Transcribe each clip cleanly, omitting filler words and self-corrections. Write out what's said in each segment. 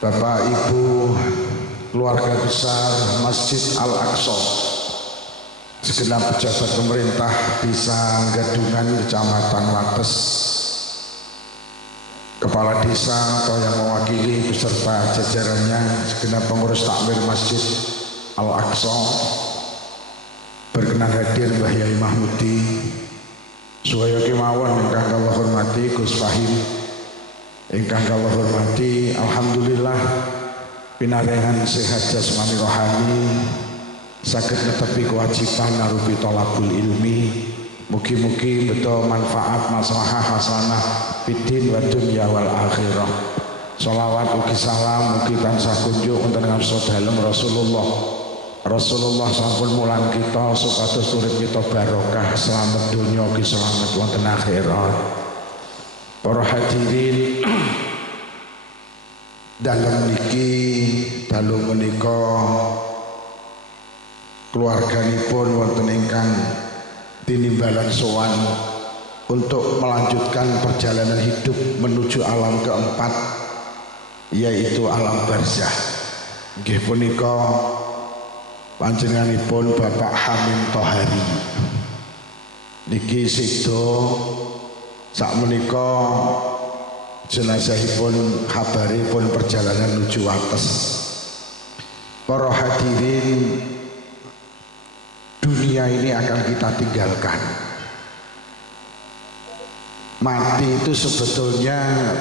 Bapak Ibu keluarga besar Masjid Al-Aqsa, segenap pejabat pemerintah Desa Gadungan Kecamatan Wates, kepala desa atau yang mewakili beserta jajarannya, segenap pengurus takmir Masjid Al-Aqsa, berkenan hadir Mbah Yai Mahmudi, suwaya kemawon ingkang kula hormati Gus Fahim, ingkang kula hormati, alhamdulillah pinarengan sehat jasmani rohani, saged netepi kewajiban narupi thalabul ilmi. Mugi-mugi betul manfaat maslahah hasanah fiddin wa dunya wal akhirah. Sholawat ugi salam mugi tansah kunjuk wonten ing dalem Rasulullah sampun mulang kita supados urip kita barokah, selamat dunya ugi selamat wonten akhirat. Para hadirin dalam niki dalu menika keluarganipun wonten ingkang tinimbalan sowan untuk melanjutkan perjalanan hidup menuju alam keempat, yaitu alam barzah. Nggih punika panjenenganipun Bapak Hamim Thohari niki sido sakmenika jenazahipun kabaripun perjalanan menuju Wates. Para hadirin, dunia ini akan kita tinggalkan. Mati itu sebetulnya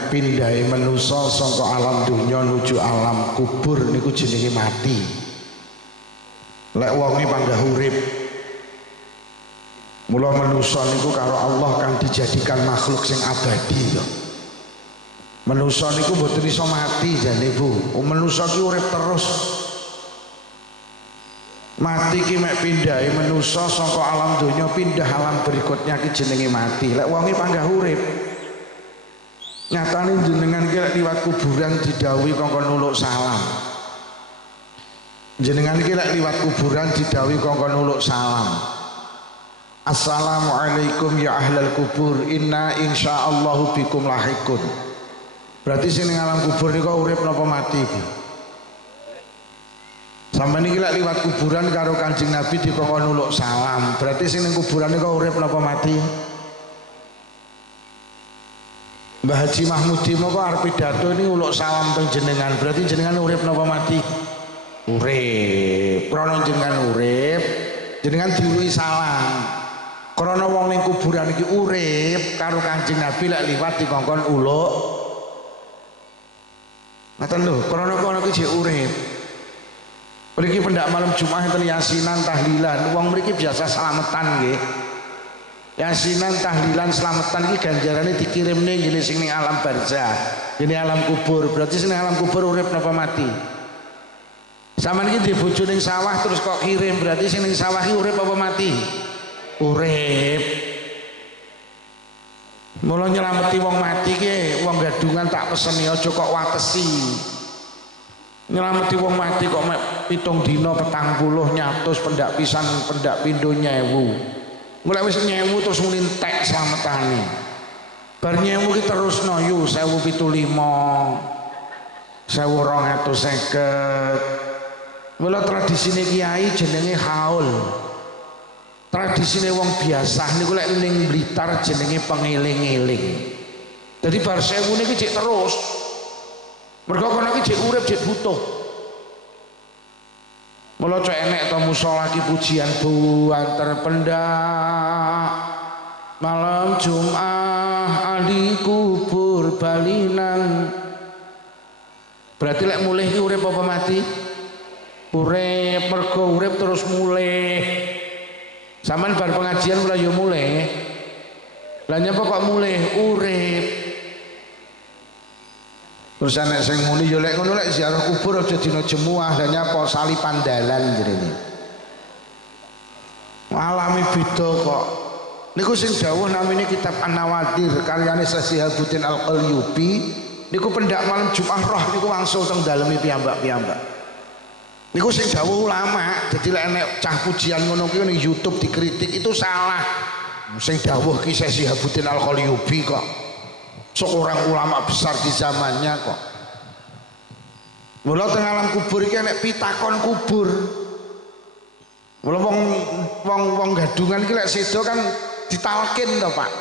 pindai manusa saka alam dunia menuju alam kubur niku jenenge mati. Lek wonge panggah urip. Mula manusa niku karo Allah kan dijadikan makhluk sing abadi to. Manusa niku mboten iso mati jane Bu. Manusa ki urip terus. Mati ki mek pindahe manusa saka alam donya pindah alam berikutnya ki jenenge mati. Lek wonge panggah urip. Nyatane jenengan ki lek liwat kuburan didhawuhi kongkon nuluk salam. Jenengan ki lek liwat kuburan didhawuhi kongkon nuluk salam. Assalamualaikum ya ahlal kubur, inna insyaallahu bikum lahikun. Berarti sing ning alam kubur niku urip napa mati iki? Sampai ini lek liwat kuburan karo Kanjeng Nabi dikongkon nuluk salam. Berarti sing ning kuburan niku urip napa mati? Mbah Haji Mahmudi moko arep pidato ini nuluk salam teng jenengan. Berarti jenengan urip napa mati? Urip. Krana jenengan urip, jenengan diuluki salam. Krana wong ning kuburan iki urip karo Kanjeng Nabi lek liwat dikongkon uluk. Ngaten lho, krana kono iki jek urip. Mriki pendak malam Jumat enten yasinan tahlilan, wong mriki biasa slametan nggih. Yasinan tahlilan slametan iki ganjarane dikirimne ngene sing ning alam barzah, ngene alam kubur. Berarti sing alam kubur urip napa mati? Sampeyan iki di bojo ning sawah terus kok kirim, berarti sing ning sawah iki urip apa mati? Urip. Mula nyelameti wong mati ki wong gadungan tak peseni aja kok watesi. Nyelameti wong mati kok mek 7 dina 40 nyatus pendak pisan pendak pindho 1000. Mulai wis 1000 terus nglintek slametane. Bar 1000 ki terus noyu 1075. 1250. Mula tradisine kiai jenenge haul. Tradisine wong biasa niku lek ning Blitar jenenge pengeling-eling. Dadi bar 1000 niki cek terus. Mergo kono iki jek urip jek butuh. Mula cek enek to musala ki pujian bu antar pendak malam Jumat ahli kubur balinan. Berarti lek mulih ki urip apa mati? Urip, mergo urip terus mulih. Sampeyan bar pengajian mulai yo mulih. Lah nyapa kok mulih? Urip. Terus anak sing muni yo lek ngono lek ziarah kubur aja dina jemuah, lah nyapa salipan dalan jerene. Alami beda kok. Niku sing dawuh namine kitab An-Nawadir karyane Syekh Shihabuddin Al-Qalyubi niku pendak malam Jumat roh niku wangsul teng daleme piyambak-piyambak. Niku sing dawuh ulama, dadi lek enek cah pujian ngono kuwi ning YouTube dikritik itu salah. Sing dawuh ki Syekh Shihabuddin Al-Qalyubi kok. Seorang ulama besar di zamannya kok. Mula teng alam kubur iki nek pitakon kubur. Mula wong gadungan iki lek sedo kan ditalkin to, Pak.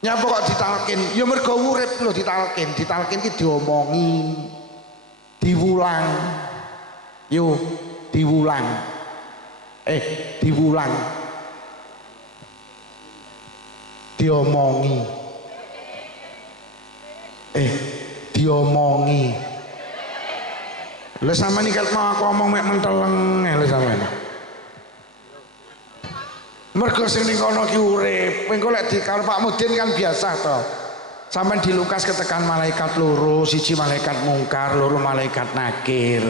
Nyapa kok ditalkin? Ya mergo urip lho ditalkin. Ditalkin ki diomongi, diwulang. Yo, diwulang. Diwulang. Diomongi. Diomongi. Lah sampean iki mau aku omong mek menteleng lho sampean. Mergo sing ning kono ki urip. Engko lek di karo Pak Mudin kan biasa to. Sampeyan di Lukas ketekan malaikat loro, siji malaikat mungkar, loro malaikat nakir.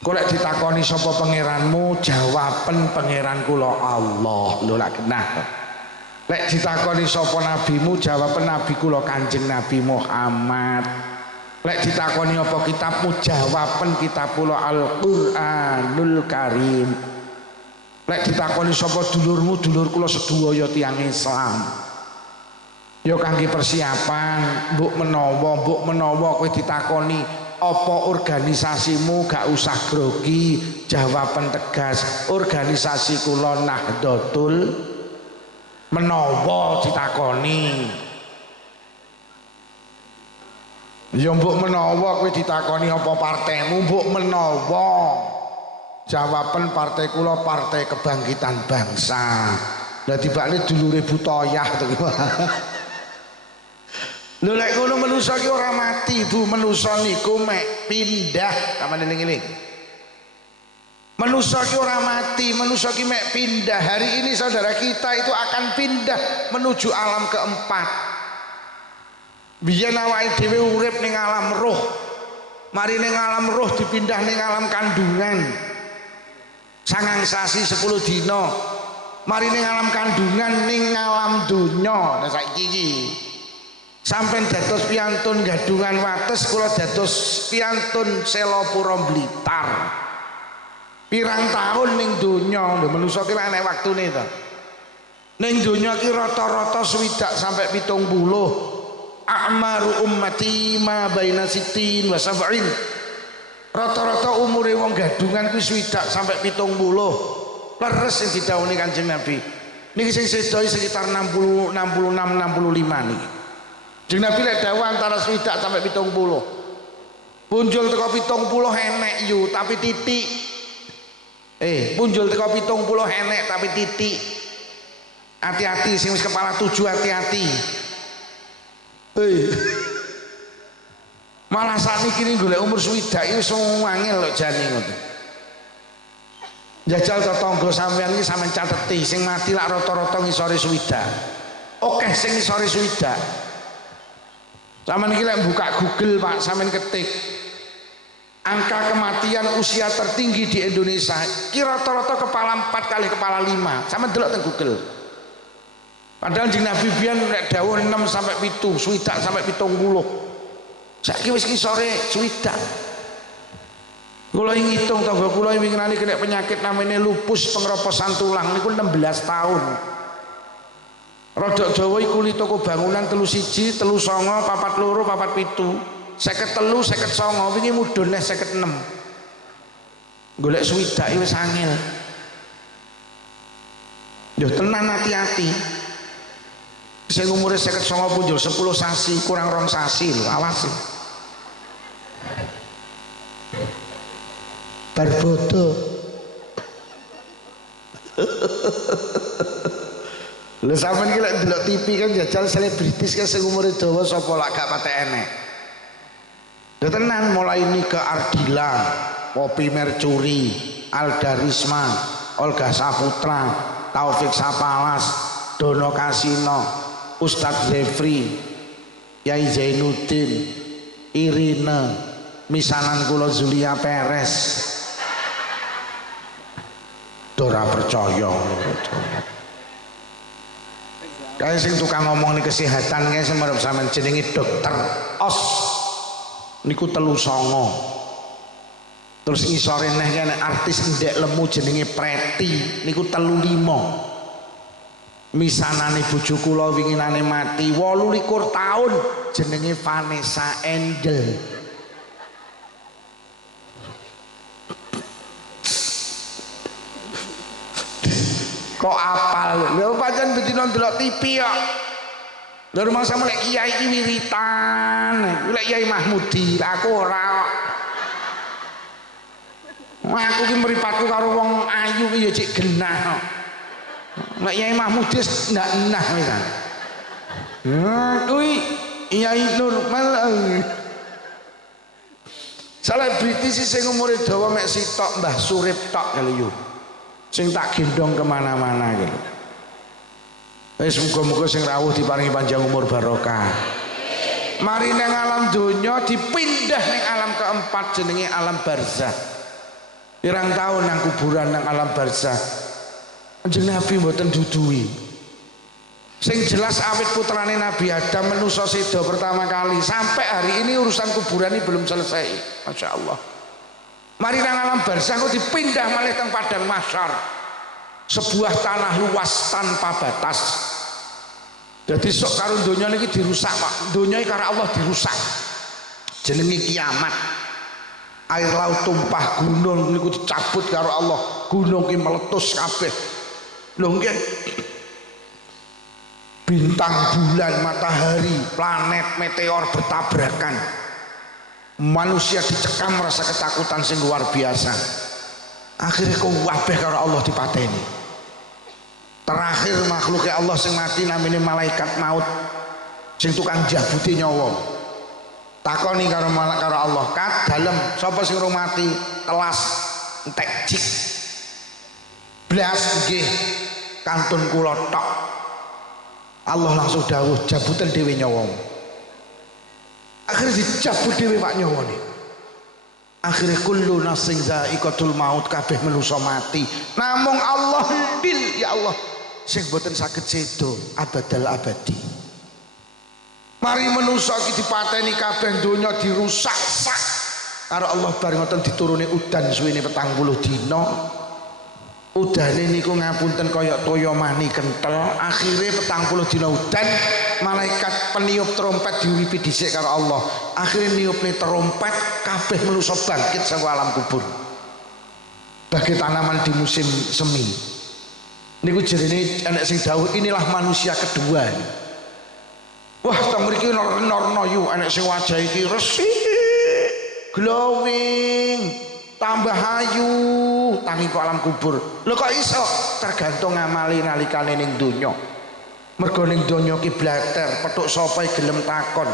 Engko lek ditakoni sapa pangeranmu, jawaben pangeran kula Allah. Lho lak genah. Lek ditakoni sapa nabimu, jawaben nabi kula Kanjeng Nabi Muhammad. Lek ditakoni apa kitabmu, jawaben kitab kula Al-Qur'anul Karim. Lek ditakoni sapa dulurmu, dulur kula sedaya tiyang Islam. Ya kangge persiapan, mbok menawa kowe ditakoni apa organisasimu, gak usah grogi, jawaban tegas. Organisasi kula Nahdlatul. Menawa ditakoni. Ya mbok menawa kowe ditakoni apa partaimu, mbok menawa. Jawaban partai kula Partai Kebangkitan Bangsa. Lah tibane dulure Butoyah to. Lho lek ngono manusa ki ora mati, Bu. Manusa niku mek pindah, sampeyan eling-eling. Manusa ki ora mati, manusa ki mek pindah. Hari ini saudara kita itu akan pindah menuju alam keempat. Biyen awake dhewe urip ning alam roh. Mari ning alam roh dipindah ning alam kandungan. Sangang sasi 10 dina. Mari ning alam kandungan ning alam donya. Nah saiki iki sampeyan dados piantun gadungan wates, kula dados piantun Selopuro Blitar. Pirang tahun ning donya, lho manusa ki enek waktune to. Ning donya ki rata-rata 60 sampai 70. A'maru ummati ma baina 60 wa 70. Rata-rata umure wong gadungan kuwi 60 sampai 70. Leres sing didhawuhi Kanjeng Nabi. Niki sing sedaya sekitar 60, 66, 65 niki. Kanjeng Nabi lek dawuh antara 60 sampai 70. Punjul teko 70 enek yu tapi titik. Punjul teko 70 enek tapi titik. Hati-hati sing wis kepala 7 hati-hati. Malah sakniki iki golek umur swidak iki wis angel lho jane ngono. Jajal tetangga sampean iki sampean cateti sing mati lak rata-rata ngisore swidak. Oke sing ngisore swidak. Sampeyan iki lek buka Google Pak, sampean ketik angka kematian usia tertinggi di Indonesia ki rata-rata kepala 4 kali kepala 5. Sampeyan delok teng Google. Padahal Kanjeng Nabi biyen nek dawuh 6 sampai 7, swidak sampai 70. Saiki wis kisore swidak. Kula ngitung tangga kula winginane kena penyakit namanya lupus pengeroposan tulang niku 16 tahun. Rodok Jawa iku kulit toko bangunan 31, 39, 42, 47, 53, 59, wingi mudhun 56. Golek swidak wis angel. Yo tenan hati-hati. Sing umure 59 punjul 10 sasi kurang 2 sasi lho, awas. Barbodo. Lha sampean iki lek delok TV kan jajal selebritis kan sing umure dawa sapa lak gak patek enek. Lha tenan mulai Nika Ardila, Poppy Mercury, Alda Risma, Olga Saputra, Taufik Sapalas, Dono Kasino, Ustadz Zefri, Yai Zainuddin, Irina, misanan kula Zulia Perez. Dora percaya. Kayak sing tukang ngomong nih kesehatan kayak semerap sampean jenenge dokter Os niku 39. Terus ngisore neh kan artis ndek lemu jenenge Preti niku 35. Misanane bojo kula winginane mati 28 tahun jenenge Vanessa Angel. Kok apal? Lho pancen bedino ndelok TV kok. Lha rumah sama lek kiai iki wiritan. Lek Kiai Mahmudi, aku ora. Aku ki mripatku karo wong ayu ki ya cek genah. Lek Kiai Mahmudi wis ndak enah wis. Kuwi Kiai Nurmal. Selebriti sing umure dawa mek sitok Mbah Surip tok lho yo. Sing tak gendong kemana-mana gitu. Wis muga-muga sing rawuh diparingi panjang umur barokah. Mari nang alam donya dipindah ning alam keempat jenenge alam barzah. Pirang tahun nang kuburan nang alam barzah. Kanjeng Nabi mboten duduhi. Sing jelas awit putrane Nabi Adam menusa sedo pertama kali sampai hari ini urusan kuburan ini belum selesai. Masya Allah. Mari nang alam barzah kok dipindah malih teng padang mahsyar. Sebuah tanah luas tanpa batas. Jadi sok karo donya niki dirusak, Pak. Donya iki karo Allah dirusak. Jenenge kiamat. Air laut tumpah, gunung niku dicabut karo Allah. Gunung ki meletus kabeh. Lho nggih. Bintang, bulan, matahari, planet, meteor bertabrakan. Manusia dicekam merasa ketakutan sing luar biasa. Akhirnya kabeh karo Allah dipateni. Terakhir makhluknya Allah sing mati namanya malaikat maut sing tukang jabuti nyawa. Takoni karo Allah, "Kat dalem sapa sing urung mati?" Kelas entek jik. Blas nggih kantun kula tok. Allah langsung dawuh jabutan dhewe nyawa. Akhirnya dicabut dhewe Pak nyawane. Akhirnya kullu nafsin za'iqatul maut, kabeh manusa mati. Namung Allah ndil ya Allah sing boten saged sedo abadal abadi. Mari manusa iki dipateni kabeh donya dirusak sak karo Allah bareng ngoten dituruni udan suwene 40 dina. Udane niku ngapunten kaya toya mani kenthel. Akhire 40 dina udan, malaikat peniup trompet diuripi dhisik karo Allah. Akhire niupne trompet kabeh manusa bangkit saka alam kubur. Bagi tanaman di musim semi. Niku jerene enek sing dawuh inilah manusia kedua. Wah, teng mriki norno yu enek sing wajah iki resik, glowing, tambah ayu, tangi ke alam kubur. Lho kok iso? Tergantung ngamali nalikane ning donya. Mergo ning donya ki blater, petuk sapa gelem takon,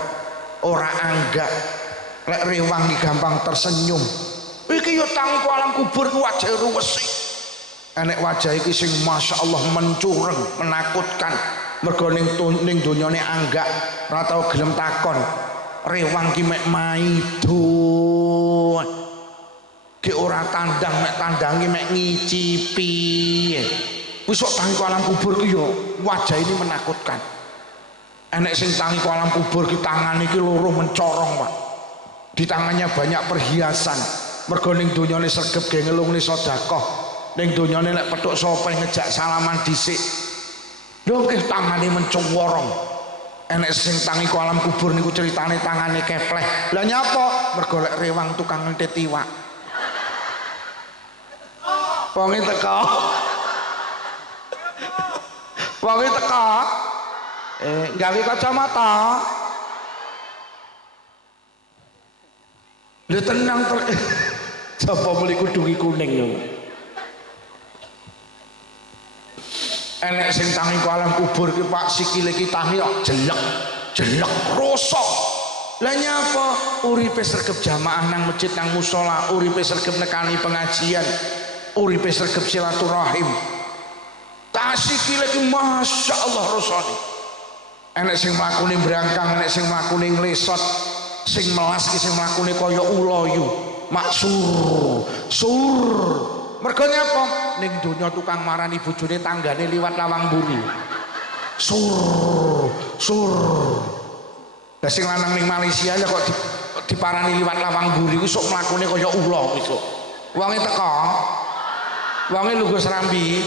ora anggak. Lek rewang ki gampang tersenyum. Iki yo tangi ke alam kubur ku wajah ruwesik. Enek wajah iki sing masyaallah mencureng, menakutkan. Mergo ning donyane anggak, ora tau gelem takon. Rewang ki mek maido. Ki ora tandang mek tandangi mek ngicipi. Wis sok tangi alam kubur ki yo wajah ini menakutkan. Enek sing tangi alam kubur ki tangan iki loro mencorong, Pak. Di tangannya banyak perhiasan. Mergo ning donyane sregep ge ngelungne sedekah. Ning donyane lek petuk sapa ngejak salaman dhisik. Lho nggih tangane mencorong. Enek sing tangi ku alam kubur niku ceritane tangane kepleh. Lah nyapa? Mergo lek rewang tukang ngentit iwak. Wonge teko. Wonge teko. Gawe kacamata. Lho tenang sapa muli kudungi kuning lho. Enek sing tangi ku alam kubur ki Pak sikile ki tangi kok jelek rosok. Lah nyapa? Uripe sregep jamaah nang masjid nang musala, uripe sregep nekani pengajian, uripe sregep silaturahim. Tak sikile ki masyaallah rosone. Enek sing mlakune brangkang, enek sing mlakune nglesot, sing melas ki sing mlakune kaya ulayu, maksur, sur. Mergo nyapa? Ning donya tukang marani bojone tanggane liwat lawang mburi. Sur. Lah sing lanang ning Malaysia ya kok diparani liwat lawang mburi ku sok mlakune kaya ula iso. Wonge teko. Wonge lungguh serambi.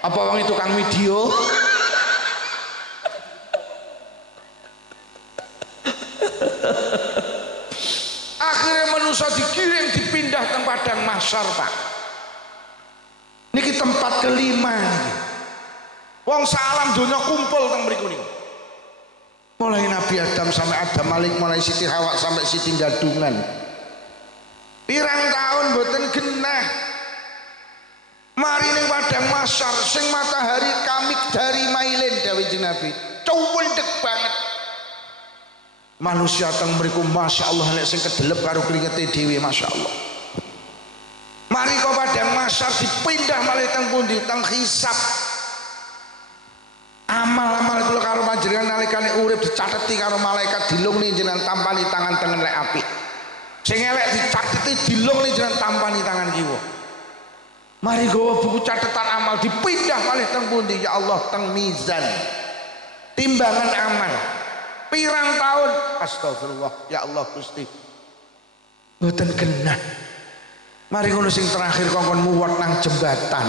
Apa wonge tukang video? Akhirnya manusia digiring dipindah ke padang mahsyar, Pak. Niki tempat kelima. Wong salam donya kumpul teng mriku niku. Mulai Nabi Adam sampai Adam Malik, mulai Siti Hawa sampai Siti Gadungan. Pirang tahun boten genah. Mari ning padang mahsyar sing matahari kamik dari mailin dawuh Nabi. Cuwendek banget. Manusia teng mriku masyaallah nek sing kedelep karo kringete dhewe masyaallah. Mari kok padang mahsyar dipindah malih teng pundi? Teng hisab. Amal-amal kula karo panjenengan nalikane urip dicateti karo malaikat dilungni jenengan tampani tangan tengen lek apik. Sing elek dicateti dilungni jenengan tampani tangan kiwa. Mari gawa buku catatan amal dipindah malih teng pundi? Ya Allah teng mizan. Timbangan amal. Pirang tahun astagfirullah ya Allah Gusti. Mboten genah. Mari ngono sing terakhir kongkon muwat nang jembatan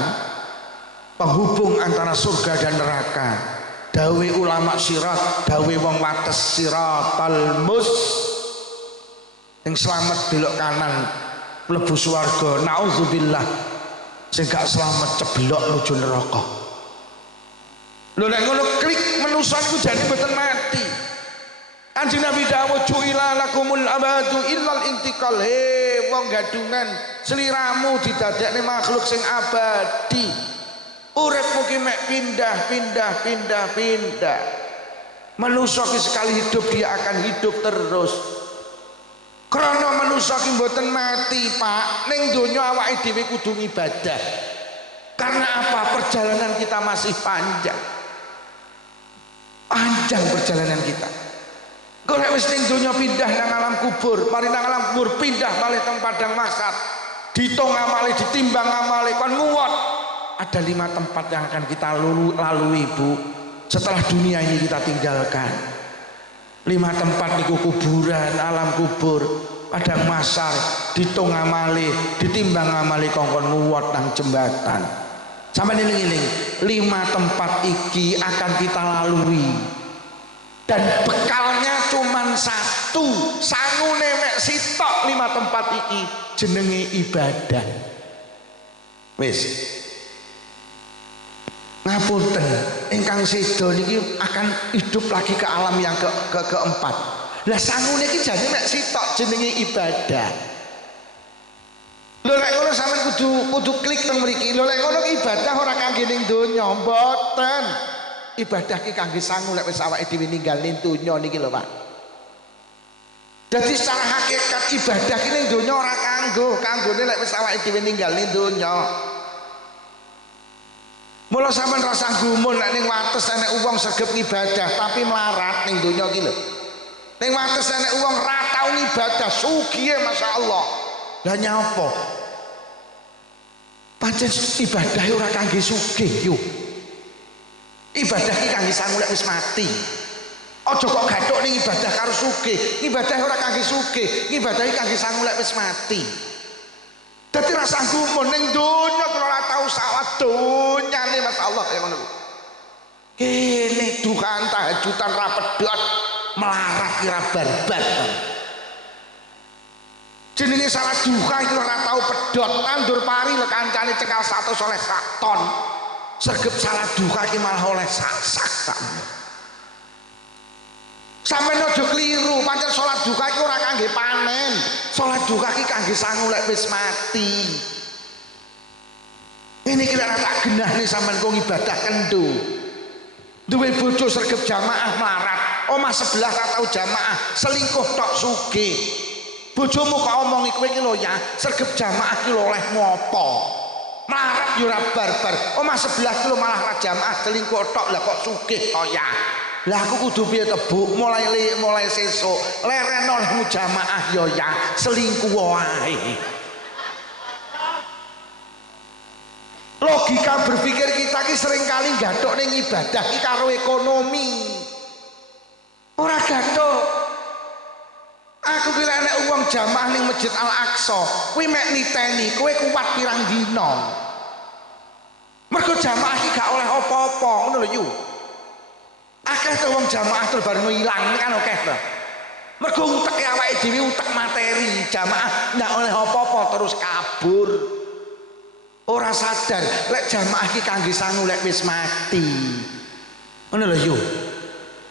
penghubung antara surga dan neraka. Dawe ulama sirat, dawe wong wates siratal mus. Yang selamat belok kanan mlebu swarga. Nauzubillah. Sing gak selamat ceblok nuju neraka. Lho nek ngono klik manusa iku jane mboten mati. Kanjeng Nabi dawuh ju'ila lakumul abadu illal intikal. He wong gadungan, sliramu didadekne makhluk sing abadi. Urip mugi mek pindah. Manusa ki sekali hidup dia akan hidup terus. Krana manusa ki mboten mati, Pak. Ning donya awake dhewe kudu ibadah. Karena apa? Perjalanan kita masih panjang. Panjang perjalanan kita. Kok nek wis ning donya pindah nang alam kubur, mari nang alam kubur pindah malih teng padang mahsyar. Ditung amale, ditimbang amale, kon nguwat. Ada 5 tempat yang akan kita lalui, Bu. Setelah dunia ini kita tinggalkan. 5 tempat niku kuburan, alam kubur, padang mahsyar, ditung amale, ditimbang amale kongkon nguwat nang jembatan. Sampai eling-eling, 5 tempat iki akan kita lalui. Dan bekalnya cuman 1, sangune mek sitok 5 tempat iki jenenge ibadah. Wis. Ngapunten, ingkang sedo niki akan hidup lagi ke alam yang keempat. Lah sangune iki jane mek sitok jenenge ibadah. Lho lek ngono sampean kudu klik teng mriki. Lho lek ngono ibadah ora kangge ning donya, mboten. Ibadah ki kangge sangu lek wis awake dhewe ninggal ning donya niki lho, Pak. Dadi secara hakikat ibadah ki ning donya ora kanggone lek wis awake dhewe ninggal ning donya. Mula sampean rasa gumun nek ning wates enek wong sregep ngibadah tapi melarat ning donya ki lho. Ning wates enek wong ra tau ngibadah sugihe masyaallah. Lah nyapa? Pancen ibadah ora kangge sugih yo. Ibadah ki kangge sangu lek wis mati. Aja kok gathuk ning ibadah karo sugih. Ibadah ora kangge sugih, ibadah ki kangge sangu lek wis mati. Dadi rasa gumun ning donya kula ora tau salat donyane masyaallah ya ngono. Kene dukan tahajudan ra pedhot, melarat kira barbar. Jenenge salah duka iki ora tau pedhot, tandur pari lek kancane cekal 100 oleh 1 ton. Sregep salah duka iki malah oleh sak. Sampeyan aja kliru, pancen salat duka iki ora kangge panen. Salat duka iki kangge sangu lek wis mati. Ini kira tak genahne sampean kok ibadah kendo. Duwe bojo sregep jamaah melarat, omah sebelah ra tau jamaah, selingkuh tok sugih. Bojomu kok omongi kowe iki lho ya, sregep jamaah ki lho olehmu apa? Melarat yo ora barbar. Omah sebelah ki lho malah ra jamaah, selingkuh tok lah kok sugih to ya. Lah aku kudu piye tebuk mulai sesuk leren olehmu jamaah yo ya, selingkuh wae. Logika berpikir kita ki seringkali gathuk ning ibadah ki karo ekonomi. Ora gathuk. Aku kira nek wong jamaah ning Masjid Al-Aqsa, kuwi mek niteni, kowe kuat pirang dina. Mergo jamaah iki gak oleh apa-apa, ngono lho yu. Akeh to wong jamaah terus bareng ilang kan akeh to. Mergo uteke awake dhewe utek materi, jamaah ndak oleh apa-apa terus kabur. Ora sadar lek jamaah iki kangge sangu lek wis mati. Ngono lho yo.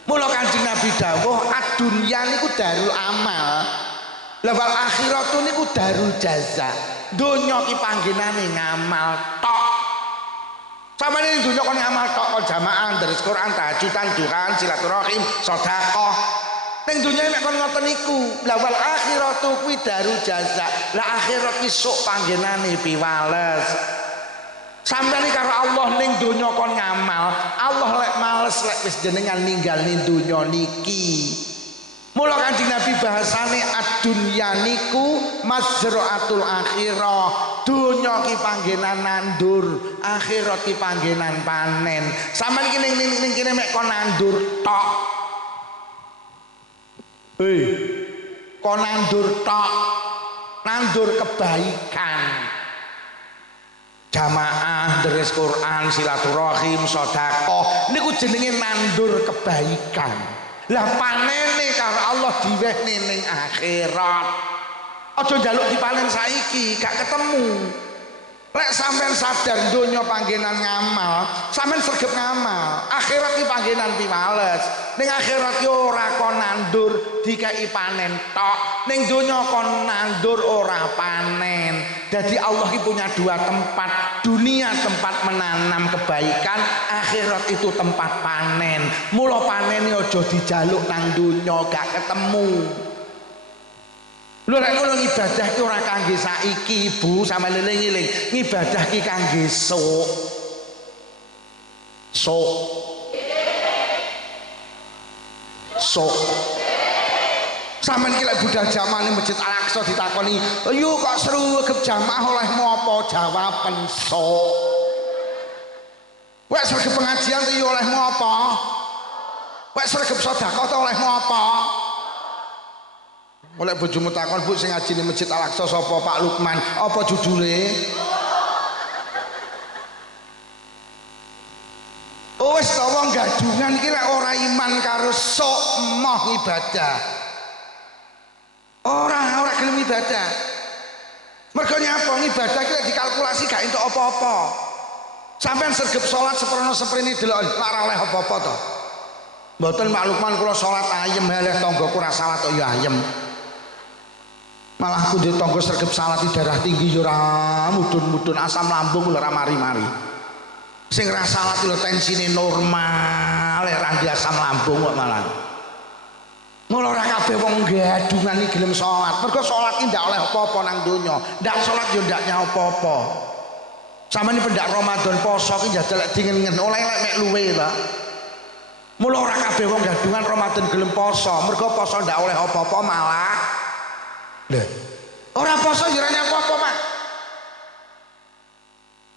Mula Kanjeng Nabi dawuh ad-dunya niku darul amal. Lah wal akhiratu niku darul jaza. Donya ki panggenane ngamal tok. Samane donya kon ngamal tok kon jamaah deres Quran, tahajudan, duhaan, silaturahim, sedekah. Ning donya nek kon ngoten niku. Lah wal akhiratu kuwi darul jaza. Lah akhirat ki sok panggenane piwales. Sampai karo Allah ning donya kon ngamal, Allah lek males lek wis jenengan ninggal ning donya niki. Mula Kanjeng Nabi bahasane ad-dunya niku mazraatul akhirah. Donya ki panggenan nandur, akhirat ki panggenan panen. Sampeyan iki ning kene mek kon nandur tok. Kon nandur tok. Nandur kebaikan. Jamaah deres Quran, silaturahim, sedekah niku jenenge nandur kebaikan. Lah panene karo Allah diwehne ning akhirat. Aja njaluk dipanen saiki, gak ketemu. Lek sampean sadar donya panggenan ngamal, sampean sregep ngamal. Akhirat iki panggenan piwales. Ning akhirat ki ora kon nandur dikai panen tok. Ning donya kon nandur ora panen. Jadi Allah ki punya dua tempat. Dunia tempat menanam kebaikan, akhirat itu tempat panen. Mula panene aja dijaluk nang donya gak ketemu. Lho nek ngono ibadah ki ora kangge saiki Ibu, sampe eling-eling. Ibadah ki kangge sok. Sampeyan iki lek budal jamaah ning Masjid Al-Aqsa ditakoni, "Yo kok seru gep jamaah olehmu apa?" Jawaben sok. Wek sregep pengajian iki olehmu apa? Wek sregep sedekah ta olehmu apa? Oleh bojomu takon, "Bu sing ngaji ning Masjid Al-Aqsa sapa?" Pak Lukman. Apa judule? Oh wis ta wong gadungan iki lek ora iman karo sok emoh ibadah. Ora gelem ibadah. Mergo nyapa ibadah iki lek dikalkulasi gak entuk apa-apa. Sampeyan sregep salat seprono seprene delok lara oleh apa-apa to. Mboten Pak Lukman kula salat ayem haleh tanggaku ora salat kok ya ayem. Malah aku di tonggo sregep salat di darah tinggi ora mudun-mudun asam lambung ora mari-mari. Sing ra salat lho tensine normal, ora ndek asam lambung kok malah. Mula ora kabeh wong gadungan iki gelem salat. Mergo salat iki ndak oleh apa-apa nang donya. Ndak salat yo ndak nyao apa-apa. Samane pendak Ramadan poso iki njajal lek dingen oleh lek mek luwe ta. Mula ora kabeh wong gadungan Ramadan gelem poso. Mergo poso ndak oleh apa-apa malah lho, ora poso yo ora apa-apa, Pak.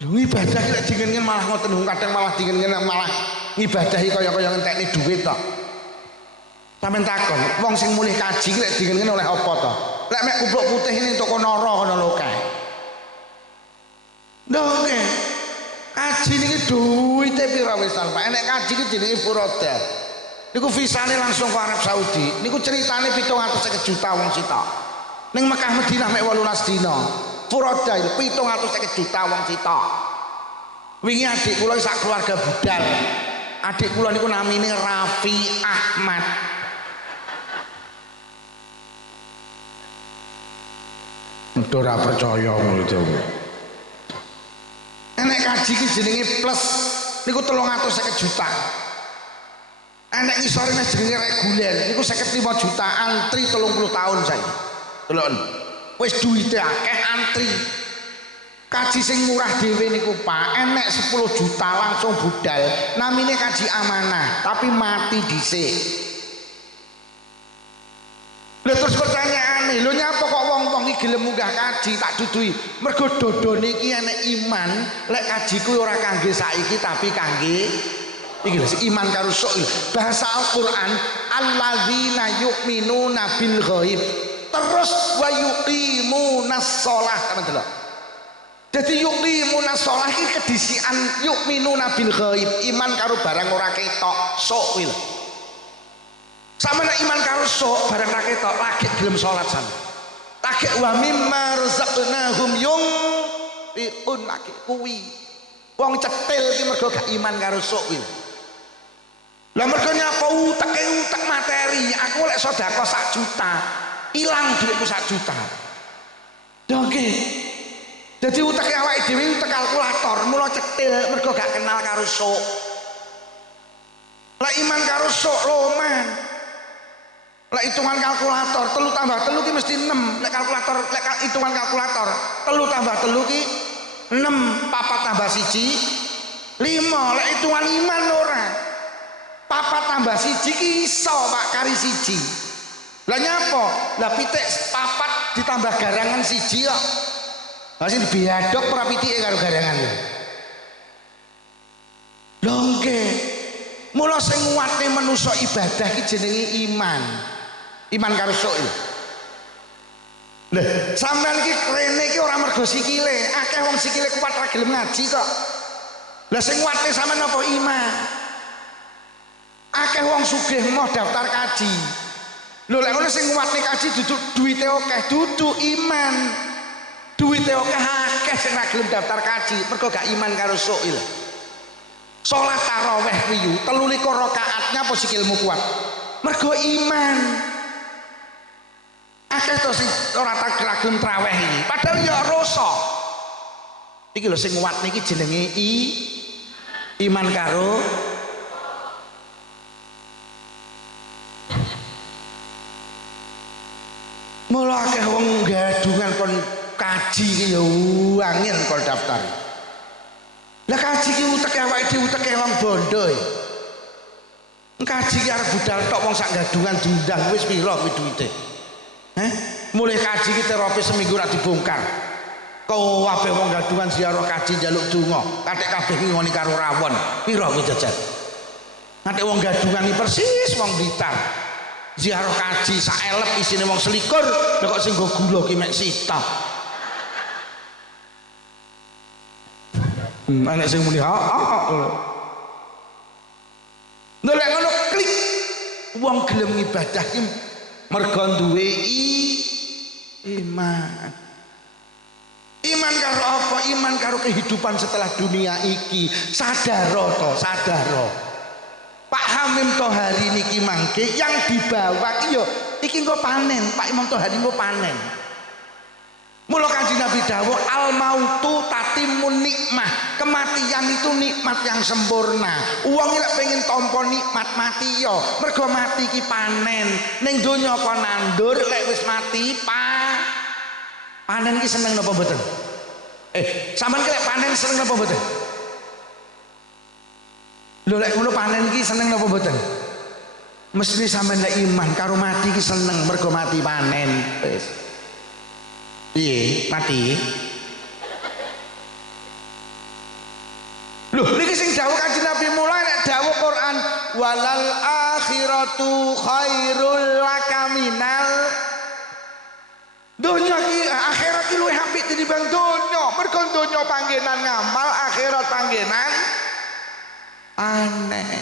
Lho ibadah ki lek dingen malah ngoten kadang malah dingen malah ngibadahi kaya-kaya ngentekne dhuwit to. Sampeyan takon, wong sing mulih kaji ki lek dingen oleh apa to? Lek mek kupluk putih ini toko nara ngono lho kae. Lho nggih. Kaji niki duwite pira wisan, Pak? Enek kaji ki jenenge furoda. Niku visane langsung ke Arab Saudi. Niku ceritane 750 juta wong sitok. Ning Mekah Madinah mek 18 dina. Furoda itu 750 juta wong sitok. Wingi adik kula sak keluarga budal. Adik kula niku namine Raffi Ahmad. Ora percaya ngono itu. Enek kaji ki jenenge plus niku 350 juta. Enek ngisore jenenge reguler niku 55 juta antri 30 tahun saiki. Delok. Wis duwite akeh antri. Kaji sing murah dhewe niku Pak, enek 10 juta langsung budal. Namine kaji amanah, tapi mati dhisik. Lha terus pertanyaane, lho nyapa kok wong-wong iki gelem munggah kaji tak dudui? Mergo dodone iki enek iman, lek kaji kuwi ora kangge saiki tapi kangge iki lho iman karo sok. Bahasa Al-Qur'an, alladzina yu'minuna bil ghaib. Terus wa yuqimunas shalah, teman-teman delok. Jadi yuqimunas shalah iki kedisian yu'minuna bil ghaib, iman karo barang ora ketok, sok kuwi lho. Sama nek iman karo sok barang ra ketok lagi gelem salat sampe. Lagi wa mimma razaqnahum mukhtiun lagi kuwi. Wong cetil iki mergo gak iman karo sok kuwi. Lah mergo nyapa utek materi, aku lek sedekah 1 juta, ilang duitku 1 juta. Oke. Jadi uteke awake dhewe utek kalkulator, mula cetil mergo gak kenal karo sok. Lah iman karo sok loman. Lah hitungan kalkulator 3 tambah 3 ki mesti 6. Lek kalkulator lek hitungan kalkulator 3 tambah 3 ki 6, 4 tambah 1 5. Lek hitungan iman ora. 4 tambah 1 ki iso Pak kari 1. Lah nyapa? Lah pitik 4 ditambah garangan 1 kok. Lah sing biadok ora pitike karo garangan lho. Lho nggih. Mula sing nguwate manusa ibadah ki jenenge iman. Iman karo sok iki. Lho, sampean iki rene iki ora mergo sikile, akeh wong sikile kuat ra gelem ngaji kok. Lah sing nguwate sampean apa iman? Akeh wong sugih mau daftar kaji. Lho lek ngono sing nguwate kaji duduk duwite akeh, dudu iman. Duwite akeh sing ra gelem daftar kaji, mergo gak iman karo sok iki. Salat tarawih riyu 23 rakaatnya apa sikilmu kuat? Mergo iman. Akeh to sing ora tak gelem traweh iki. Padahal ya rasa. Iki lho sing kuat niki jenenge iman karo mula akeh wong gadungan kon kaji iki ya angin kon daftar. Lah kaji ki uteke awake dhewe uteke wong bondo. Kaji ki arep budal tok wong sak gadungan diundang wis pira kuwi duwite? Mulai kaji ki terapi seminggu ra dibongkar. Kabeh wong gadungan ziarah kaji njaluk donga, kathek kabeh ki ngoni karo rawon. Pira kuwi jajan? Kathek wong gadungan iki persis wong Blitar. Ziarah kaji sak elep isine wong 21, lha kok sing nggo gula ki mek sitok. Anak sing muni nolak ngono klik wong gelem ibadah ki mergo duwe iman. Iman karo apa? Iman karo kehidupan setelah dunia iki. Sadaro to, sadaro. Pak Hamim Tohari niki mangke yang dibawa ki yo iki engko panen, Pak Imam Tohari engko panen. Mula Kanjeng Nabi dawuh al mautu tatimun nikmah. Kematian itu nikmat yang sempurna. Wong lek pengen tampa nikmat mati yo, mergo mati ki panen. Ning donya apa nandur lek wis mati panen ki seneng napa mboten? Sampeyan ki lek panen seneng napa mboten? Lho lek ngono panen ki seneng napa mboten? Mesti sampeyan lek iman karo mati ki seneng mergo mati panen. Wis. Piye mati? Loh niki sing dawuh Kanjeng Nabi mulai nek dawuh Quran walal akhiratu khairul laka minal donya ki akhirat ki luwih apik tinimbang donya. Mergo donya panggenan ngamal, akhirat panggenan aneh.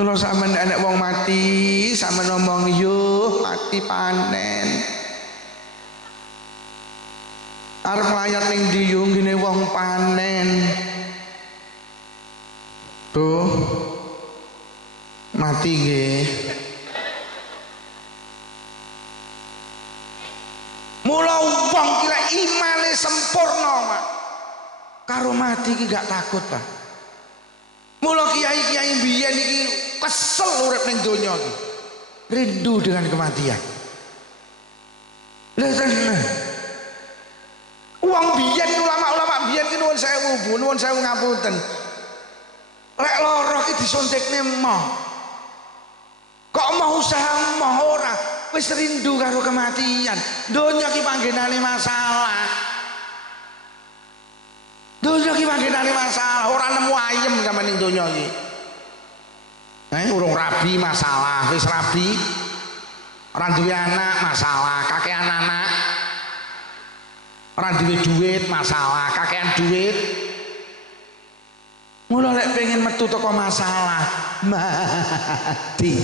Kalau sampean anak wong mati, sampean ngomong yo mati panen. Arep layat ning ndi yo ngene wong panen. Tuh. Mati nggih. Mula wong ki lek imane sempurna, Mak. Karo mati ki gak takut, Pak. Mula kiai-kiai mbiyen iki kesel urip ning donya iki. Rindu dengan kematian. Lha tenan. Wong biyen ulama-ulama biyen ki nuwun sewu ngapunten. Lek lara ki disuntikne emoh. Kok mau usaha emoh ora? Wis rindu karo kematian. Donya ki panggenane masalah. Donya ki panggenane masalah, ora nemu ayem sampeyan ning donya iki. Urung rabi masalah, wis rabi ora duwe anak masalah, kakean anak. Ora duwe duit masalah, kakean duit. Mula lek pengen metu teko masalah, mati.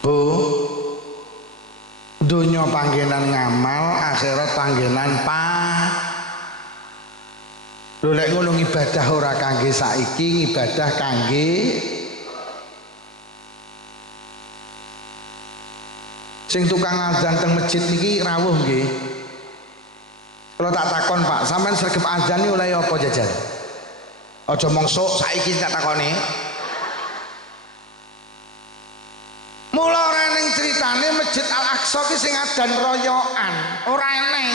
Bu, Dunya panggenan ngamal, akhirat panggenan lho lek ngono ibadah ora kangge saiki, ibadah kangge sing tukang azan teng masjid niki rawuh nggih. Kalau tak takon Pak, sampean sregep azan iki oleh apa jajan? Aja mongso saiki tak takoni. Mula ora ning critane Masjid Al-Aqsa ki sing adzan royokan, ora eneng.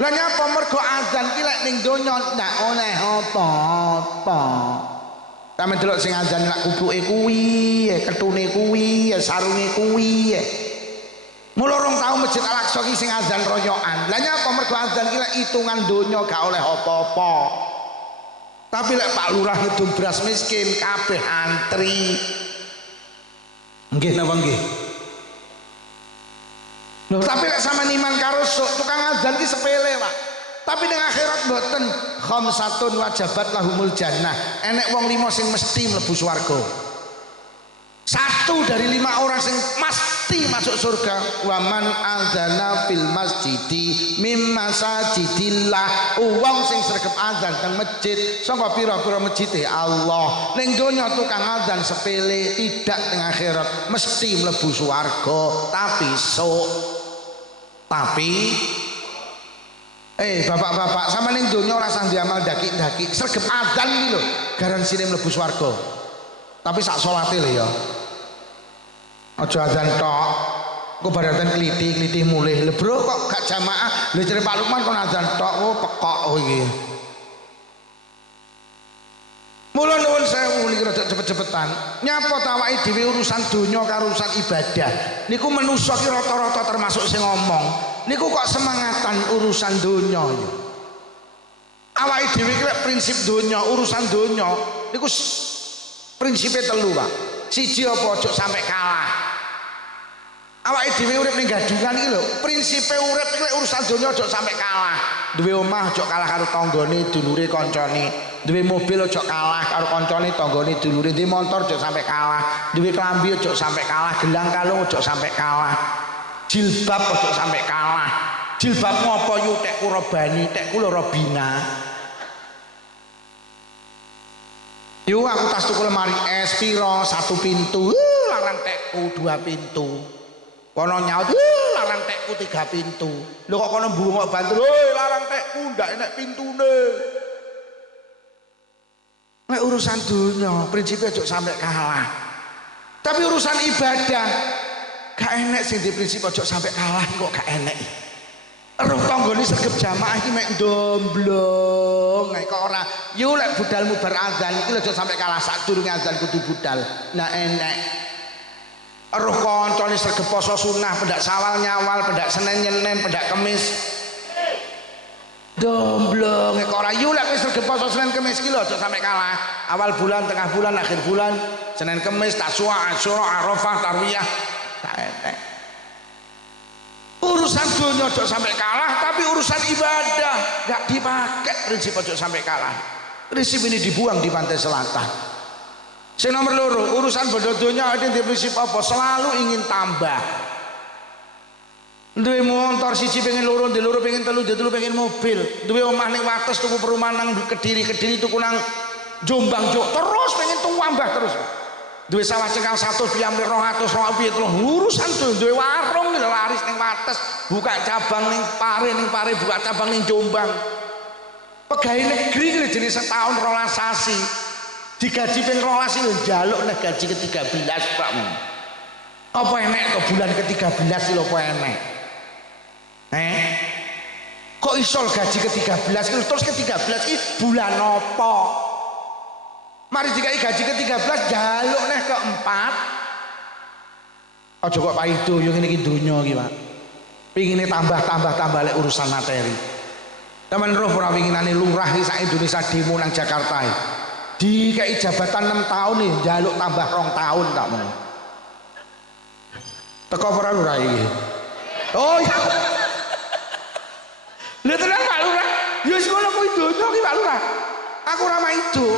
Lah nyapa mergo adzan ki lek ning donya ndak oleh apa-apa. Sampe delok sing adzan lak kubuke kuwi, ketune kuwi, sarunge kuwi. Mula rong tau Masjid Al-Aqsa ki sing adzan royokan. Lah nyapa mergo adzan ki lek hitungan donya gak oleh apa-apa. Tapi lek Pak Lurah ngedum beras miskin kabeh antri. Nggih napa nggih? Loh tapi lek sampean iman karo tukang adzan ki sepele, Pak. Tapi ning akhirat mboten khamsatun wajabat lahumul jannah. Enek wong 5 sing mesti mlebu swarga. 1 dari 5 orang sing mesti masuk surga. Waman adzana fil masjidi mim masajidillah. Wong sing sregep adzan teng masjid saka pira-pira masjide Allah. Ning donya tukang adzan sepele, tidak teng akhirat mesti mlebu swarga, tapi bapak-bapak sama ning donya ora sah diamal daki-daki sregep adzan iki lho garansine mlebu swarga. Tapi sak salate lho ya. Aja adzan tok. Kok baratan kliti mulih. Lho bro kok gak jamaah? Lho jare Pak Lukman kon adzan tok, oh pekok iki. Mula nuwun sewu niki rada cepet-cepetan. Nyapa tawake dhewe urusan donya karo urusan ibadah. Niku menungso ki rata-rata termasuk sing ngomong. Niku kok semangatan urusan donya ya. Awake dhewe ki prinsip donya, urusan donya niku prinsipe 3, Pak. Siji apa aja sampai kalah. Awake dhewe urip ning gadungan iki lho, prinsipe urip iki urusan donya aja sampai kalah. Duwe omah aja kalah karo tanggane, dulure, kancane. Duwe mobil aja kalah karo kancane, tanggane, dulure. Duwe motor aja sampai kalah. Duwe klambi aja sampai kalah, gelang kalung aja sampai kalah. Jilbab aja sampai kalah. Jilbab ngopo yu tekku robani, tekku lho robina. Yo aku tas tuku lemari es piro 1 pintu, larang tekku 2 pintu. Kono nyaut, larang tekku 3 pintu. Lho kok kono mbungok bantul, larang tekku ndak enek pintune. Nek urusan dunya prinsipnya aja sampai kalah. Tapi urusan ibadah gak enek sing di prinsip aja sampai kalah kok gak enek. Roh tanggane sregep jamaah iki mek ndomblong nek kok ora yo lek budalmu bar azan iki aja sampai kalah sadurunge azan kudu budal. Nah enek roh kancane sregep poso sunah pendak sawal nyawal pendak Senin Nyenen pendak Kamis domblong nek ora yo lek wis sregep poso Senin Kamis iki aja sampai kalah. Awal bulan, tengah bulan, akhir bulan, Senin Kamis, Tasyura, Asyura, Arafah, Tarwiyah. Tak enek. Urusan dunia aja sampai kalah, tapi urusan ibadah gak dipakai prinsip aja sampai kalah. Prinsip ini dibuang di pantai selatan. Sing nomor 2, urusan bodoh dunia ada di prinsip apa? Selalu ingin tambah. Duwe motor siji pengen loro, di loro pengen telu, di telu pengen mobil. Duwe omah ning Wates tuku perumahan nang Kediri tuku nang Jombang terus pengen tambah terus. Duwe sawah cengkal 100 piamlik 200 piye terus urusan duwe warung lho laris ning Wates, buka cabang ning Pare buka cabang ning Jombang. Pegawai negeri iki jenenge setahun 12 sasi. Digaji ping 12 lho njaluk nek gaji ke-13, Pak. Apa enek to bulan ke-13 lho apa enek? Kok iso gaji ke-13 terus ke-13 iki bulan apa? Mari dikai gaji ke-13 jaluk neh ke-4. Aja kok paido yo ngene iki donya iki, Pak. Pingine tambah lek urusan materi. Temen roh ora winginane lurah iki sak Indonesia demo nang Jakarta iki. Dikai jabatan 6 tahun nih, jaluk tambah 2 tahun tak mau. Teko ora lurah iki. Oh iya. Lha tenan Pak Lurah. Ya wis ngono kuwi donya iki Pak Lurah. Aku ora maido.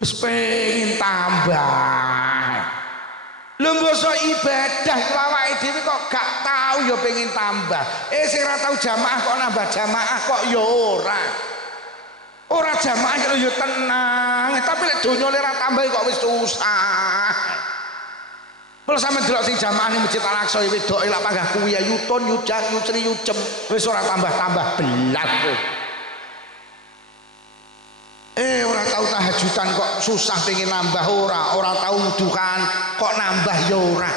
Wis pengen tambah. Lho mbasa ibadah awake dhewe kok gak tahu ya pengen tambah. Sing ora tau jamaah kok nambah jamaah kok ya ora. Ora jamaah kok ya tenang, tapi lek donya ora tambah kok wis susah. Kalau sampe delok sing jamaah ning Masjid Al-Aqsa wedoke lak panggah kuwi ya yutun yujak yusri yucem wis ora tambah-tambah belas. Ora tahu tahajudan kok susah pengen nambah ora tahu wuduhan kok nambah ya ora.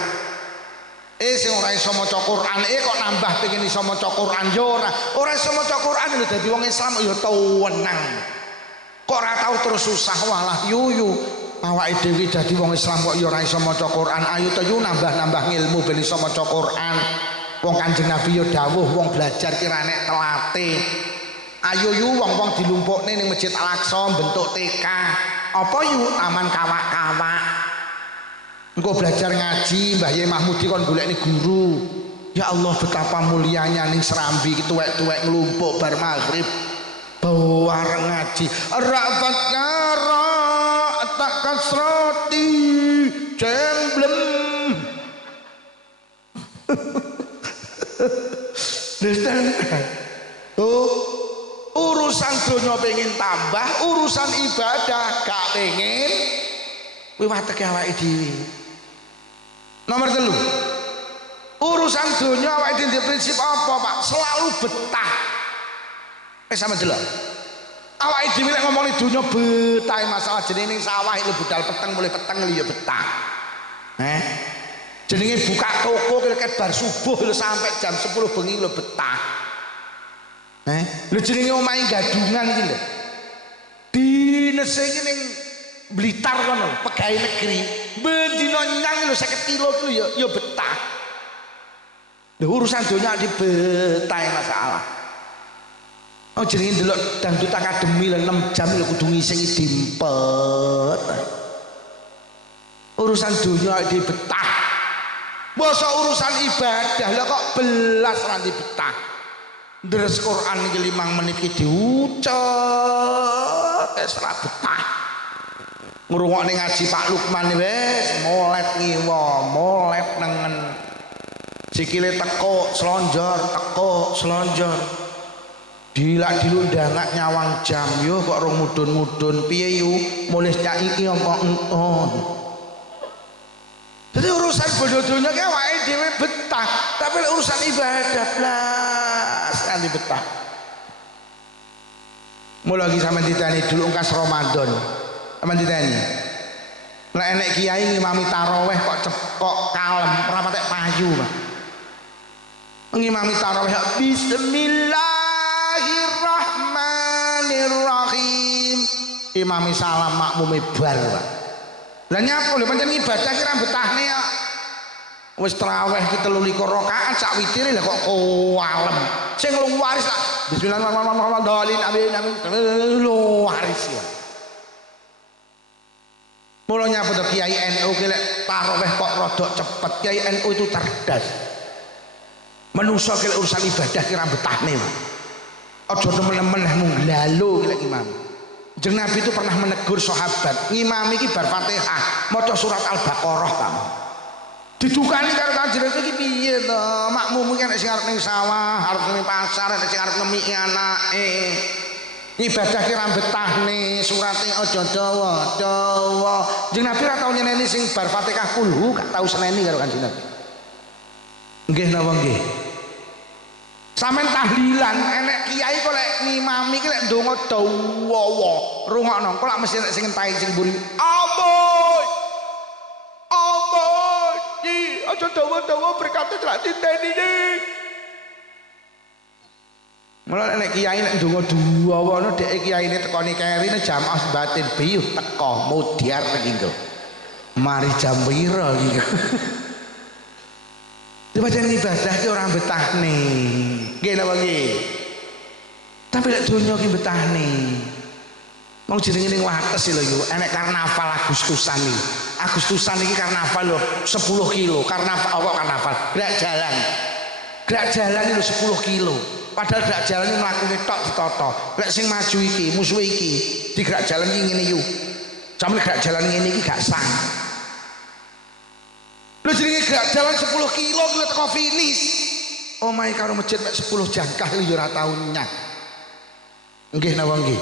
Sing ora iso maca Quran kok nambah pengen iso maca Quran ya ora iso maca Quran lho dadi wong Islam ya tenang. Kok ora tahu terus susah walah yuyu awake dhewe dadi wong Islam kok ya ora iso maca Quran. Ayo to yu nambah-nambah ilmu ben iso maca Quran. Wong Kanjeng Nabi ya dawuh wong belajar ki ra nek telate. Ayo yu wong-wong dilumpukne ning Masjid Al-Aqsa bentuk TK. Apa yu taman kawak-kawak. Engko belajar ngaji Mbah Yai Mahmudi kon golekne guru. Ya Allah betapa mulianya ning Serambi tuwek-tuwek nglumpuk bar maghrib. Bareng ngaji. Ra'fat kara tak kasrati jemblem. Urusan donya pengen tambah, urusan ibadah gak pengen kuwi wateke awake dhewe. Nomor 3. Urusan donya awake dhewe prinsip apa, Pak? Selalu betah. Sama delok. Awake dhewe nek ngomongin donya betah masalah jenenge sawah iki budal peteng mulai peteng ya betah. Jenenge buka toko kira-kira bar subuh lho sampai jam 10 bengi lho betah. Lho jenenge omahe gadungan iki lho. Dinese iki ning Blitar kono, pegawai negeri. Ben dina nyang lho 50 kilo ku ya betah. Lho urusan donya di betah masalah. Oh jenenge ndelok dangdut akademi lho 6 jam lho kudu ngisingi dimpet. Urusan donya di betah. Masa urusan ibadah lah kok belas ranti betah. Deres Quran iki 5 menit iki diucap wis ora betah. Ngrungokne ngaji Pak Lukman wis molet ngiwa, molet nengen. Sikile teko slonjor. Dilak dilundangak nyawang jam yo kok rong mudun-mudun piye yu mulih nyak iki apa enton. Jadi urusan bodoh-bodohnya ki awake dhewe betah, tapi urusan ibadah blas anti betah. Mula lagi sampean ditani dulu ungkas Ramadan. Sampeyan ditani. Nek enek kiai ngimami tarawih kok kalem, ora patek payu, Pak. Ngimami tarawih bismillahirrahmanirrahim. Imami salam makmume bar, Pak. Lah nyapa lho pancen ibadah ki ra betahne ya. Wis tarawih ki 23 rakaat sak witire lah kok kalem. Sing luwaris lah bismillahirrahmanirrahim amin luwaris ya. Mulanya apa tuh Kiai NU kilek tarawih kok rodok cepet. Kiai NU itu cerdas. Manusa kilek urusan ibadah kira betahne. Aja temen-temen mung lalu kilek imam. Jeng Nabi itu pernah menegur sahabat, ngimami iki bar Fatihah, maca surat Al-Baqarah kamu. Didukani karo Kanjeng iki piye to? Makmum iki nek sing arep ning sawah, arep ning pasar, nek sing arep ngemiki anake. Ibadah ki ra betahne, surate aja dawa-dawa. Jeng Nabi ra tau nyeneni sing bar Fatihah kulhu, gak tau seneni karo Kanjeng Nabi. Nggih napa nggih? Sampeyan tahlilan, enek kiai kok lek ngimami ki lek ndonga dawa. Rungokno, kok lak mesti nek sing entahi sing mburi. Ampun. Ampun. Iki aja dawa-dawa berkate lak titeni iki. Mula nek kiai nek ndonga dawa dhek kiyaine tekoni kerine jamaah batin biyu teko mudyar iki. Mari jam pira iki? Dibaca ibadah ki orang betahne. Nggih napa nggih? Tapi lek donya ki betahne. Wong jenenge ning wates lho yo, enek karnaval Agustusan iki. Agustusan iki karnaval lho 10 kilo. Karnaval apa karnaval? Gerak jalan. Gerak jalan itu 10 kilo. Padahal gerak jalan iki mlakune tok ditata. Lek sing maju iki, musuh iki, digerak jalan iki ngene yo. Sampe gerak jalan ngene iki gak sah. Lho jenenge gerak jalan 10 kilo kuwi teko finish. Omahe karo masjid mek 10 jangkah lho ya ora tau nyang. Nggih napa nggih?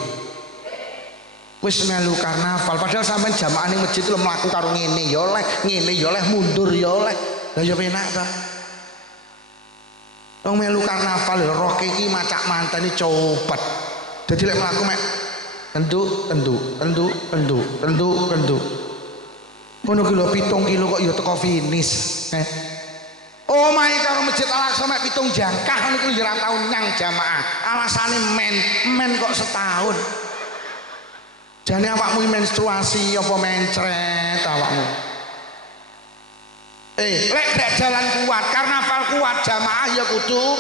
Wis melu karnaval padahal sampean jamaah ning masjid lho mlaku karo ngene ya oleh, ngene ya oleh, mundur ya oleh. Lah ya penak ta. Wong melu karnaval lho roke iki macak mantene copet. Dadi lek mlaku mek enduk. Ngono ki lho 7 kilo kok ya teko finish. Omahe karo Masjid Al-Aqsa mek 7 jangkah niku ya ora tau nyang jamaah. Alasane men kok setahun. Jane awakmu menstruasi apa mencret awakmu. Lek gak jalan kuat, karnaval kuat jamaah ya kudu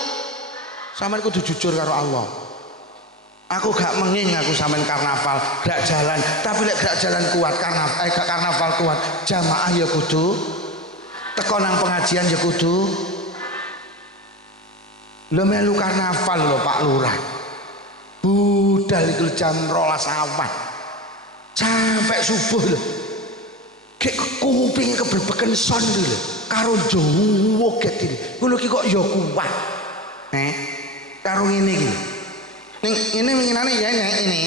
sampean kudu jujur karo Allah. Aku gak menging aku sampean karnaval gak jalan, tapi lek gak jalan kuat gak karnaval kuat jamaah ya kudu teko nang pengajian ya kudu. Lho melu karnaval lho Pak Lurah. Budal iku jam 12 awal. Sampai subuh lho. Kayak kuping keberbeken son lho karo joget iki. Ngono ki kok ya kuat. Karo ngene iki. Ning ini winginane ya ini.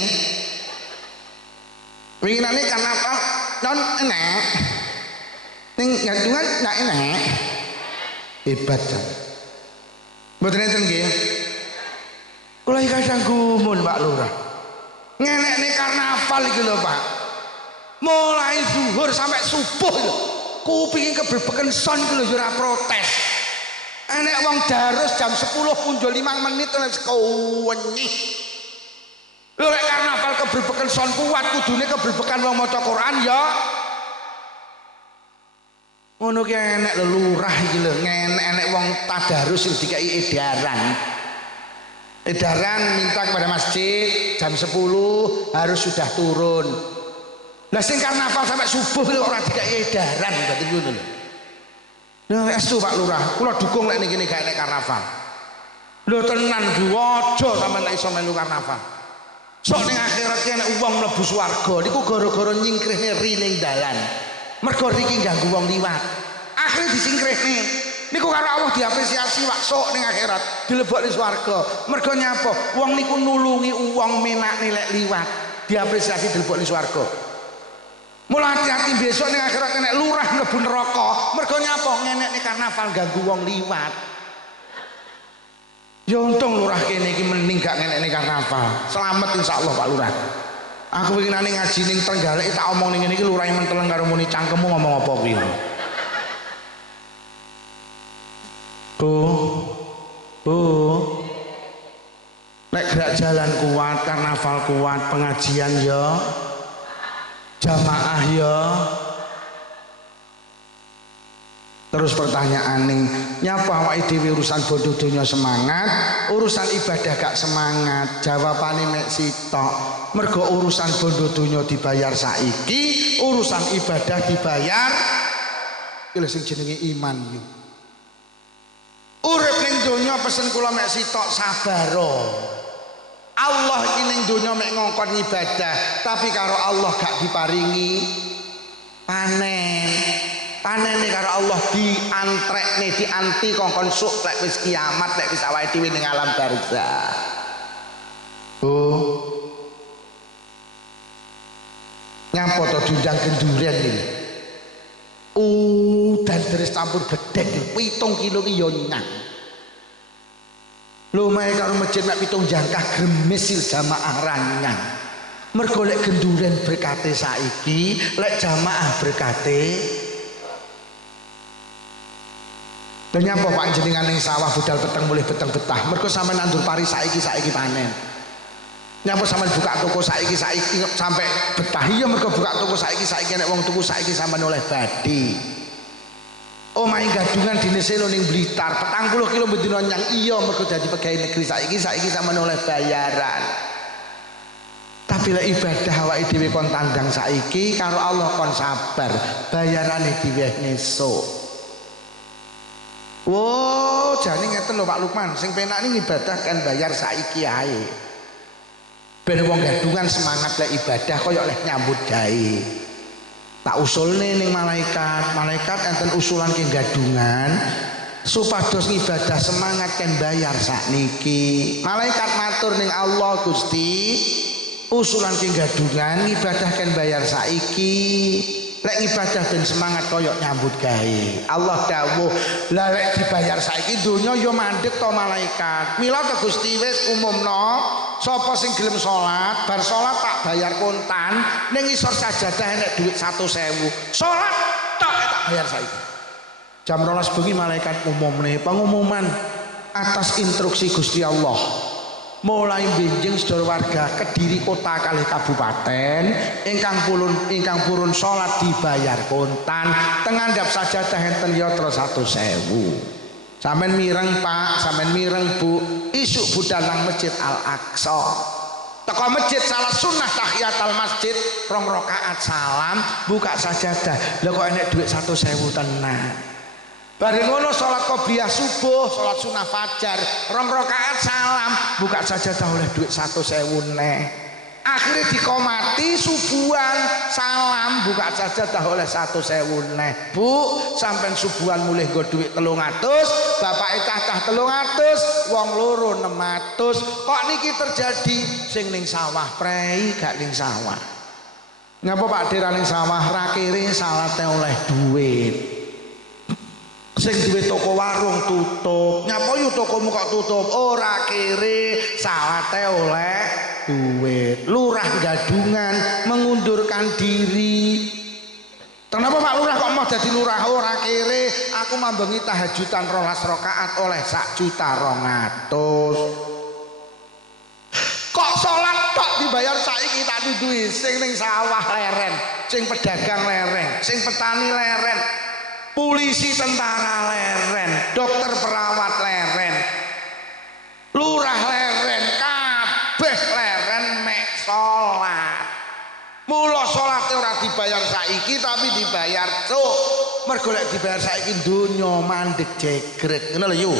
Winginane karnaval non enek. Ning gantungan ndak enek. Hebat ta. Mboten enten nggih. Kula iki kadang gumun Pak Lurah. Ngenekne karnaval iki lho Pak. Mulai zuhur sampai subuh lho. Kupinge keberbeken son iki lho ora protes. Enek wong darus jam 10 punjul 5 menit wis kewenyi. Lho lek karnaval keberbeken son kuat kudune keberbekan wong maca Quran ya. Ngono ki enek lho lurah iki lho, enek wong tadarus sing dikai edaran. Edaran minta kepada masjid jam 10 harus sudah turun. Lah sing karnaval sampai subuh lho ora dikai edaran berarti ngono lho. Nah, estu Pak Lurah, kula dukung lek niki gak enek karnaval. Lho tenan aja sampean lek iso melu karnaval. Sok ning akhirat ki enek wong mlebu swarga niku gara-gara nyingkrihne ri ning dalan. Mergo riki ganggu wong liwat. Akhire disingkrihne. Niku karo Allah diapresiasi Pak sok ning akhirat dilebokne swarga. Mergo nyapa? Wong niku nulungi wong menakne lek liwat. Diapresiasi dilebokne swarga. Mulai hati-hati besok ning akhirat nek lurah mlebu neraka. Mergo nyapa ngenekne karnaval ganggu wong liwat. Ya untung lurah kene iki mending gak ngenekne karnaval. Selamat insyaallah Pak Lurah. Aku winginane ngaji ning Trenggalek tak omong ning ngene iki lurah menteleng karo muni cangkemmu ngomong apa kuwi. Bu. Lek gerak jalan kuat, karnaval kuat, pengajian ya jamaah ya. Terus pertanyaan ning nyapa awake dhewe urusan bodoh donya semangat, urusan ibadah gak semangat. Jawabane mek sitok. Mergo urusan bodoh donya dibayar saiki, urusan ibadah dibayar iki sing jenenge iman iki. Urip ning donya pesen kula mek sitok sabar. Allah iki ning donya mek ngongkon ibadah, tapi karo Allah gak diparingi panen. Panene karo Allah diantrekne, dianti kongkon sok lek wis kiamat, lek wis awake dhewe ning alam barzah. Nyapa to diundang genduren iki. Dan deres campur bedek 7 kilo ki yo nyang. Lumahe karo masjid mek 7 jangkah gremesil jamaah ranyang. Mergo lek genduren berkate saiki, lek jamaah berkate lha nyapa Pak jenengan ning sawah budal peteng mulih peteng betah. Mergo sampean nandur pari saiki panen. Nyapa sampean buka toko saiki sampai betah. Iya mergo buka toko saiki nek wong tuku saiki sampean oleh badi. Omahe gadungan dineselo ning Blitar 40 kilo bendina nyang iya mergo dadi pegawai negeri saiki sampean oleh bayaran. Tapi lek ibadah awake dhewe kon tandang saiki karo Allah kon sabar, bayarane diwehne esuk. Wow, jane ngeten lho Pak Lukman, sing penak ini ibadah kan bayar saiki ae. Ben wong gadungan semangat lek ibadah kaya oleh nyambut gawe. tak usulne ning malaikat enten usulan ke gadungan supados ngibadah semangat kan bayar sakniki. Malaikat matur ning Allah, Gusti usulan ke gadungan ngibadah kan bayar saiki, lek ibadah ben semangat koyok nyambut gawe. Allah dawuh, lah lek dibayar saiki donya ya mandek to malaikat. Mila to Gusti wis umumno, sapa sing gelem salat, bar salat tak bayar kontan, ning isor sajadah enek dhuwit 100.000. Salat tok tak bayar saiki. Jam 12 bengi malaikat umumne pengumuman atas instruksi Gusti Allah. Mulai benjing sedaya warga Kediri kota kalih kabupaten ingkang purun salat dibayar kontan tengandhap sajadah enten yatra 100.000. Sampeyan mireng Pak, sampeyan mireng Bu, isuk budal nang Masjid Al Aqsa. Teko masjid salat sunnah tahiyatul masjid 2 rakaat salam buka sajadah. Lha kok enek dhuwit 100.000 tenan. Bareng ngono salat qobliyah subuh, salat sunah fajar, 2 rakaat salam, buka sajadah oleh duit 100.000 neh. Akhirnya dikomati subuhan salam, buka sajadah oleh 100.000 neh. Bu, sampean subuhan mulih nggo duit 300, bapake cacah 300, wong loro 600. Kok niki terjadi sing ning sawah prei gak ning sawah. Ngapa Pak Dir ning sawah ra kere salate oleh duit. Sing duwe toko warung tutup, nyapa yu tokomu kok tutup? Ora kere salate oleh duit. Lurah gadungan mengundurkan diri. Kenapa Pak Lurah kok mau jadi lurah? Ora kere aku mambengi tahajudan 12 rakaat oleh 1.200.000. Kok salat tok dibayar saiki tak duduhi sing ning sawah leren, sing pedagang leren, sing petani leren, polisi tentara leren, dokter perawat leren, lurah leren, kabeh leren mek salat. Mula salate ora dibayar saiki tapi dibayar cuk. Mergo lek dibayar saiki donya mandeg jegrek. Ngono lho yu.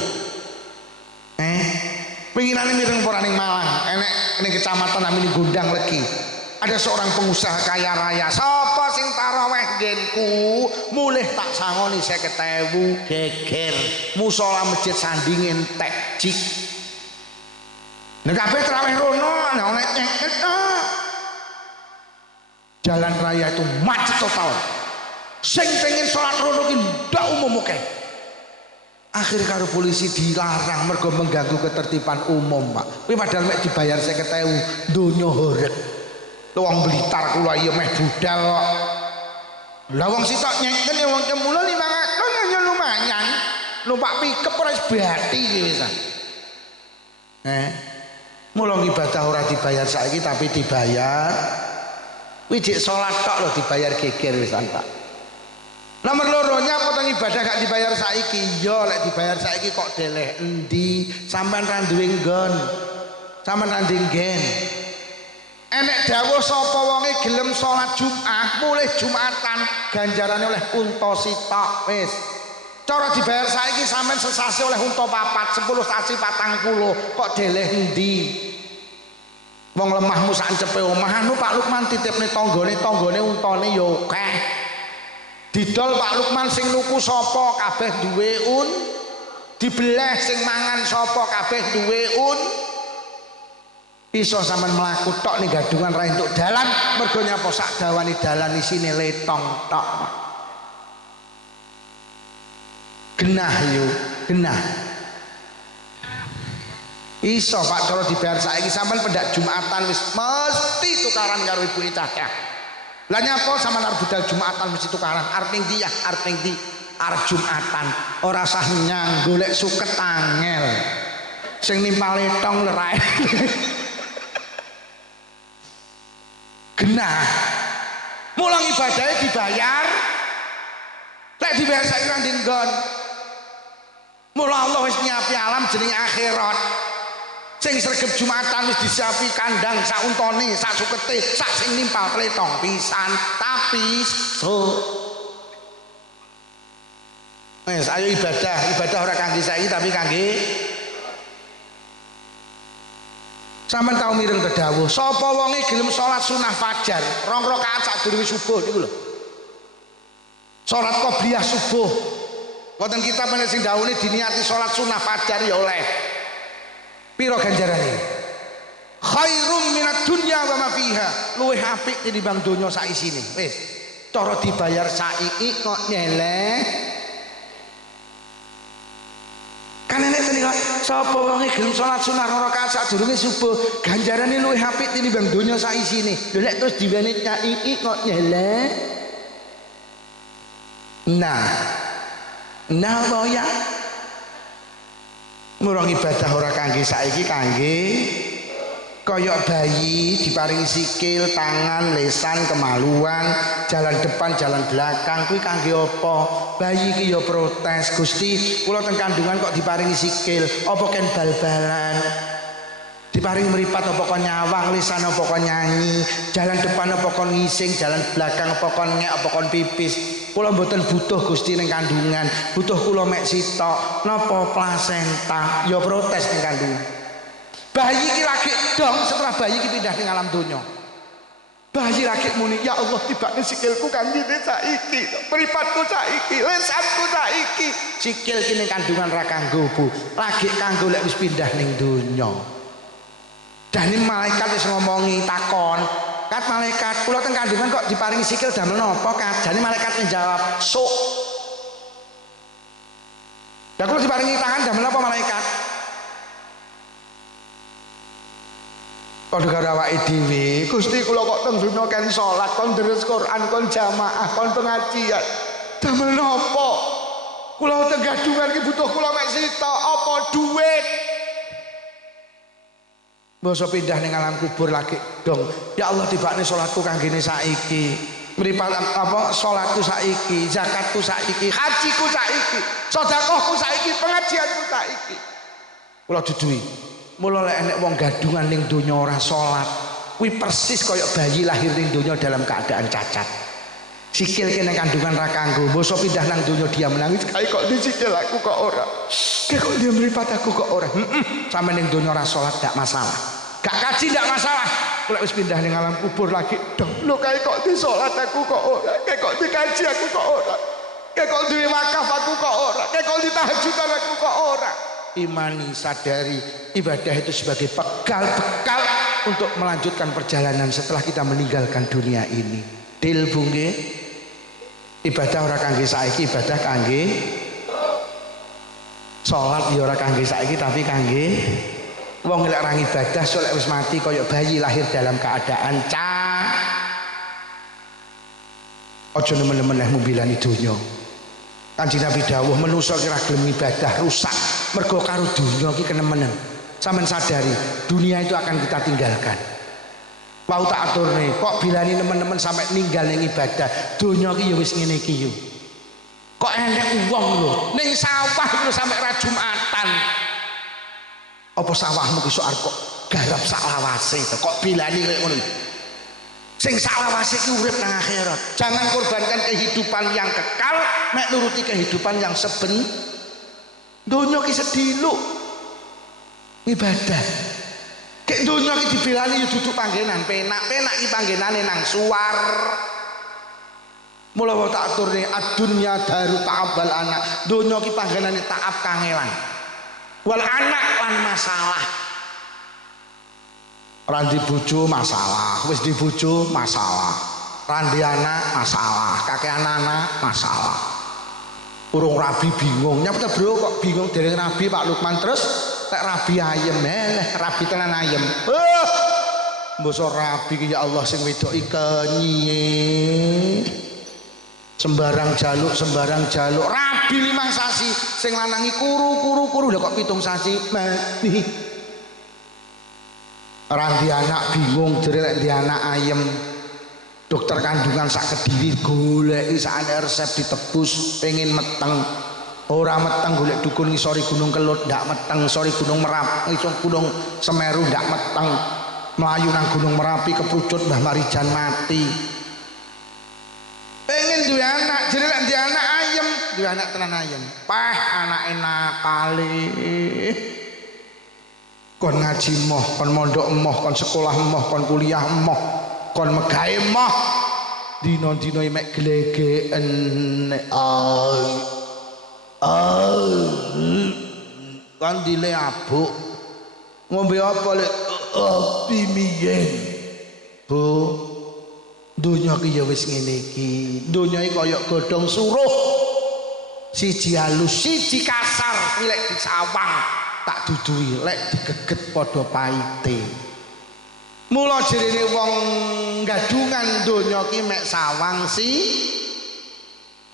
Pinginane mireng ora ning Malang, enek ning kecamatan namine Gondang Legi. Ada seorang pengusaha kaya raya. Sapa sing taraweh nggenku, mulih tak sangoni 50.000 geger. Musala masjid sanding entek jik. Nek kabeh taraweh rono ana nyeket. Jalan raya itu macet total. Sing pengen salat rono ki ndak umum akeh. Akhir karo polisi dilarang mergo mengganggu ketertiban umum, Pak. Kuwi padahal mek dibayar 50.000 donya horeg. Wong Blitar kula iya meh budal kok. Lah wong sitok nyengken ya wong cemula 500 ya lumayan. Numpak pikep ora wis bati iki wis. Mula ibadah ora dibayar saiki tapi dibayar. Kuwi jek salat tok lho dibayar geger wisan, Pak. Nomor loronya potong ibadah gak dibayar saiki. Yo lek dibayar saiki kok deleh endi? Sampeyan ra duwe nggon. Sampeyan ra duwe nggen. Enek dawuh sapa wonge gelem salat Jumat, mulih Jumatan ganjarane oleh unta sitok wis. Cara dibayar saiki sampeyan sesasi oleh unta 4, 10 sasi 40. Kok deleh endi? Wong lemahmu sak encepe omah anu Pak Lukman titipne tanggane untane yo akeh. Didol Pak Lukman sing nuku sapa kabeh duwe un, dibeleh sing mangan sapa kabeh duwe un. Iso sampean mlaku tok ning gadungan ra entuk dalan mergo nyapa sak dawane dalan isine letong tok. Genah yo, genah. Iso Pak cara dibayar saiki sampean pendak Jumatan wis mesti tukaran karo ibu cacah. Lah nyapa sampean arep budal Jumatan mesti tukaran. Arep ning ndi ya? Arep ning ndi? Arep Jumatan. Ora sah nyang golek suket angel. Sing nimpal letong lerae. Genah. Mulang ibadahnya dibayar. Lek dibayar saiki nang nggon. Mula Allah wis nyiapi alam jenenge akhirat. Sing sregep Jumatan wis disiapi kandang sak untone, sak sukete, sak sing nimpal pletong pisan, tapi wis ayo ibadah ora kangge saiki tapi kangge sampean tau mireng kedawuh, sapa wonge gelem salat sunah fajar, 2 rakaat sadurunge subuh niku lho. Salat qobliyah subuh. Wonten kitab menek sing dawuhe diniati salat sunah fajar ya oleh. Piro ganjarane? Khairum minad dunya wa ma fiha. Luwih apik tinimbang donya sak isine. Wis, cara dibayar saiki kok nyeleh. Kan enek tenan sapa wonge gelem salat sunah rakaat sadurunge subuh, ganjarane luwih apik tinimbang donya sak isine. Lho nek terus diwene saiki kok nyeleh. Nah apa ya? Murang ibadah ora kangge saiki, kangge kaya bayi diparingi sikil, tangan, lesan, kemaluan, jalan depan, jalan belakang, kuwi kangge apa? Bayi iki ya protes, Gusti, kula teng kandungan kok diparingi sikil, apa ken bal-balan? Diparing meripat apa kon nyawang, lisan apa kon nyanyi, jalan depan apa kon ngising, jalan belakang apa kon ngek, apa kon pipis. Kula mboten butuh Gusti ning kandungan, butuh kula mek sitok. Napa plasenta? Ya protes ning kandungan. Bayi iki lagi dong setelah bayi iki pindah ning alam donya. Bayi lagi muni, ya Allah tibane sikilku kanjine saiki, mripatku saiki, lisanku saiki. Sikil ki ning kandungan ra kanggo Bu, lagi kanggo lek wis pindah ning donya. Dene malaikat wis ngomongi takon, "Kat malaikat, kula teng kandungan kok diparingi sikil damel napa, Kat?" Jane malaikat menjawab, "Suk." Ya kula diparingi tangan damel napa malaikat? Kok karo awake dhewe, Gusti kula kok teng donya kan salat, kon deres Quran, kon jamaah, kon pengajian. Damel napa? Kula teng kandungan ki butuh kula mek sitok, apa duit? Basa pindah ning alam kubur lagi dong. Ya Allah tibane salatku kanggene saiki. Mripat apa salatku saiki, zakatku saiki, hajiku saiki, sedekahku saiki, pengajianku saiki. Kula duduhi. Mula lek enek wong gadungan ning donya ora salat, kuwi persis kaya bayi lahir ning donya dalam keadaan cacat. Sikil kene kandungan ra kanggo, basa pindah nang donya dia menangis, kae kok disikil aku kok ora. Kae kok dia mripat aku kok ora. Sampe ning donya ora salat gak masalah. Gak kaji ndak masalah. Kalau wis pindah ning alam kubur lagi, dong, lho kae kok disolat aku kok ora, kae kok dikaji aku kok ora, kae kok duwe wakaf aku kok ora, kae kok ditahajudan aku kok ora. Imani, sadari ibadah itu sebagai bekal untuk melanjutkan perjalanan setelah kita meninggalkan dunia ini. Dil Bu nggih. Ibadah ora kangge saiki, ibadah kangge salat ya ora kangge saiki tapi kangge wong lek ra ibadah solek wis mati kaya bayi lahir dalam keadaan aja nemen-nemen mobilan donya. Kanjeng Nabi dawuh manusa kira gelem ibadah rusak mergo karo donya iki kenemenen. Sampeyan sadari dunia itu akan kita tinggalkan. Wau tak aturne kok bilani nemen-nemen sampai ninggal ning ibadah. Donya iki ya wis ngene iki yo. Kok enek wong lho ning sawah lho sampai ra Jumatan. Apa sawahmu ki sok arep garap sak lawase to kok bilani kaya ngono. Sing sak lawase ki urip nang akhirat. Jangan korbankan kehidupan yang kekal mek nuruti kehidupan yang seben. Donya ki sediluk. Ibadah. Kek donya ki dibilani yo duduk panggenan penak-penak ki panggenane nang suwar. Mula wae tak aturne ad-dunya daru ta'abal anak. Donya ki panggenane taab kangelan. Wal anak lan masalah. Randi bojo masalah, wis dibojo masalah. Randi anak masalah, kakek anak masalah. Urung rabi bingung. Nyapa Bro kok bingung dereng rabi Pak Lukman terus tek rabi ayem rabi tenan ayem. Mbok rabi ki ya Allah sing wedok ikenyi. Sembarang jaluk rabi 5 sasi sing lanangi kuru lho kok 7 sasi mati. Randi anak bingung jere lek di anak ayem dokter kandungan sak Kediri goleki sakane resep ditebus pengen meteng ora meteng golek dukun ngisori Gunung Kelut ndak meteng sori Gunung Merapi ngisor Gunung Semeru ndak meteng melayu nang Gunung Merapi keprucut Mbah Marijan mati. Pengen duwe anak, jadi lek duwe anak ayem, duwe anak tenan ayem. Pah anak enak kali. Kon ngaji moh, kon mondok moh, kon sekolah moh, kon kuliah moh, kon megawe moh. dino-dino mek glegeken kan dile abuk ngombe apa lek api miyen Bu donya ki ya wis ngene iki donya iki kaya godhong suruh siji halus siji kasar kuwi lek disawang tak dudui lek digeget padha paite mula jerene wong gadungan donya ki mek sawang